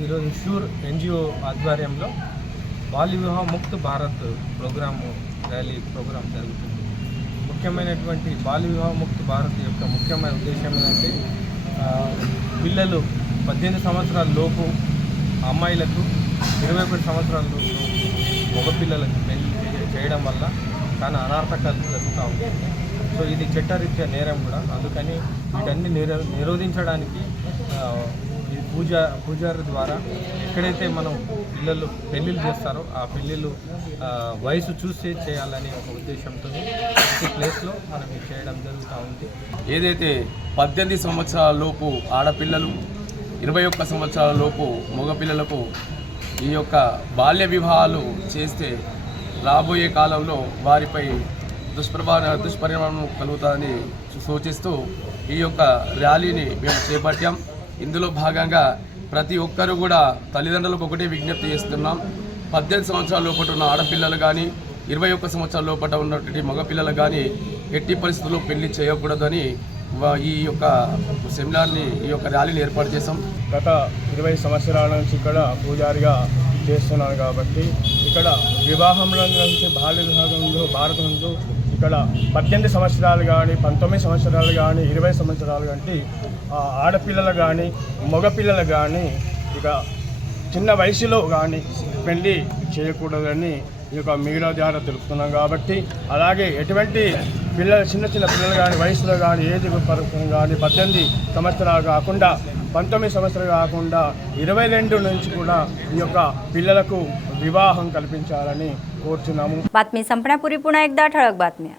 ఈరోజు షూర్ ఎన్జిఓ ఆధ్వర్యంలో బాల్య వివాహ ముక్త భారత్ ప్రోగ్రాము ర్యాలీ ప్రోగ్రాం జరుగుతుంది। ముఖ్యమైనటువంటి బాల్య వివాహ ముక్త భారత్ యొక్క ముఖ్యమైన ఉద్దేశం ఏంటంటే పిల్లలు 18 సంవత్సరాల లోపు అమ్మాయిలకు 21 సంవత్సరాల లోపు మగపిల్లలకు పెళ్లి చేయడం వల్ల చాలా అనార్థకాలు జరుగుతూ ఉంటాయి। సో ఇది చట్టరీత్యా నేరం కూడా। అందుకని వీటన్ని నిరోధించడానికి పూజారి ద్వారా ఎక్కడైతే మనం పిల్లలు పెళ్ళిళ్ళు చేస్తారో ఆ పెళ్ళిళ్ళు వయసు చూసి చేయాలనే ఒక ఉద్దేశంతో ప్రతి ప్లేస్లో మనం చేయడం జరుగుతూ ఉంది। ఏదైతే 18 సంవత్సరాల లోపు ఆడపిల్లలు 21 సంవత్సరాల లోపు మగపిల్లలకు ఈ యొక్క బాల్య వివాహాలు చేస్తే రాబోయే కాలంలో వారిపై దుష్పరిణామం కలుగుతుందని సూచిస్తూ ఈ యొక్క ర్యాలీని మేము చేపట్టాం। ఇందులో భాగంగా ప్రతి ఒక్కరు కూడా తల్లిదండ్రులకు ఒకటే విజ్ఞప్తి చేస్తున్నాం। 18 సంవత్సరాల లోపల ఉన్న ఆడపిల్లలు కానీ 21 సంవత్సరాల లోపల ఉన్నటువంటి మగపిల్లలు కానీ ఎట్టి పరిస్థితుల్లో పెళ్లి చేయకూడదని ఈ యొక్క సెమినార్ని ఈ యొక్క ర్యాలీని ఏర్పాటు చేశాం। గత 20 సంవత్సరాల నుంచి ఇక్కడ పూజారిగా చేస్తున్నాను కాబట్టి ఇక్కడ వివాహంలో నుంచి బాల్య వివాహంలో భారతంలో ఇక్కడ 18 సంవత్సరాలు కానీ 19 సంవత్సరాలు కానీ 20 సంవత్సరాలు కానీ ఆడపిల్లలు కానీ మగపిల్లలు కానీ ఇక చిన్న వయసులో కానీ పెళ్లి చేయకూడదని ఈ యొక్క మీడియా ద్వారా తెలుపుతున్నాం కాబట్టి అలాగే ఎటువంటి పిల్లలు చిన్న పిల్లలు కానీ వయసులో కానీ ఏజ్ పరంగా కానీ 18 సంవత్సరాలు కాకుండా 19 సంవత్సరాలు కాకుండా 22 నుంచి కూడా ఈ యొక్క పిల్లలకు विवाहं कल्पिंचाలని కోరుచున్నాము। बातमी संपण्यापूर्वी पुन्हा एकदा ठळक बातम्या।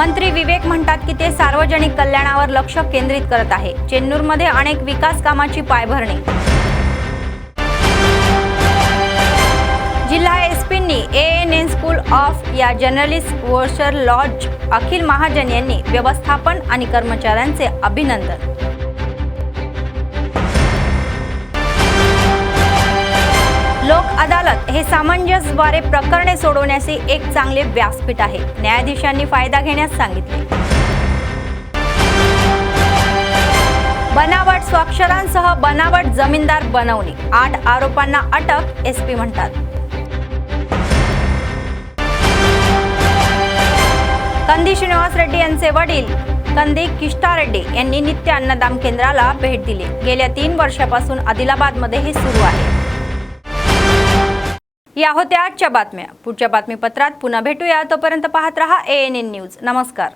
मंत्री विवेक म्हणतात की ते सार्वजनिक कल्याणावर लक्ष केंद्रित करत आहे। चेन्नूरमध्ये अनेक विकास कामाची पायभरणी। जिल्हा एसपींनी ANN स्कूल ऑफ या जर्नलिस्ट वोशर लॉज अखिल महाजन यांनी व्यवस्थापन आणि कर्मचाऱ्यांचे अभिनंदन। लोक अदालत हे सामंजस्याद्वारे प्रकरणे सोडवण्याचे एक चांगले व्यासपीठ आहे। न्यायाधीशांनी फायदा घेण्यास सांगितले। बनावट स्वाक्षरांसह बनावट जमीनदार बनवणे 8 आरोपांना अटक, एसपी म्हणतात। कंदी श्रीनिवास रेड्डी यांचे वडील कंदी किष्टारेड्डी यांनी नित्य अन्नदान केंद्राला भेट दिली। गेल्या 3 वर्षापासून आदिलाबादमध्ये हे सुरू आहे। या होत्या आजच्या बातम्या। पुढच्या बातमीपत्रात पुन्हा भेटूया। तोपर्यंत पाहत रहा ANN न्यूज। नमस्कार।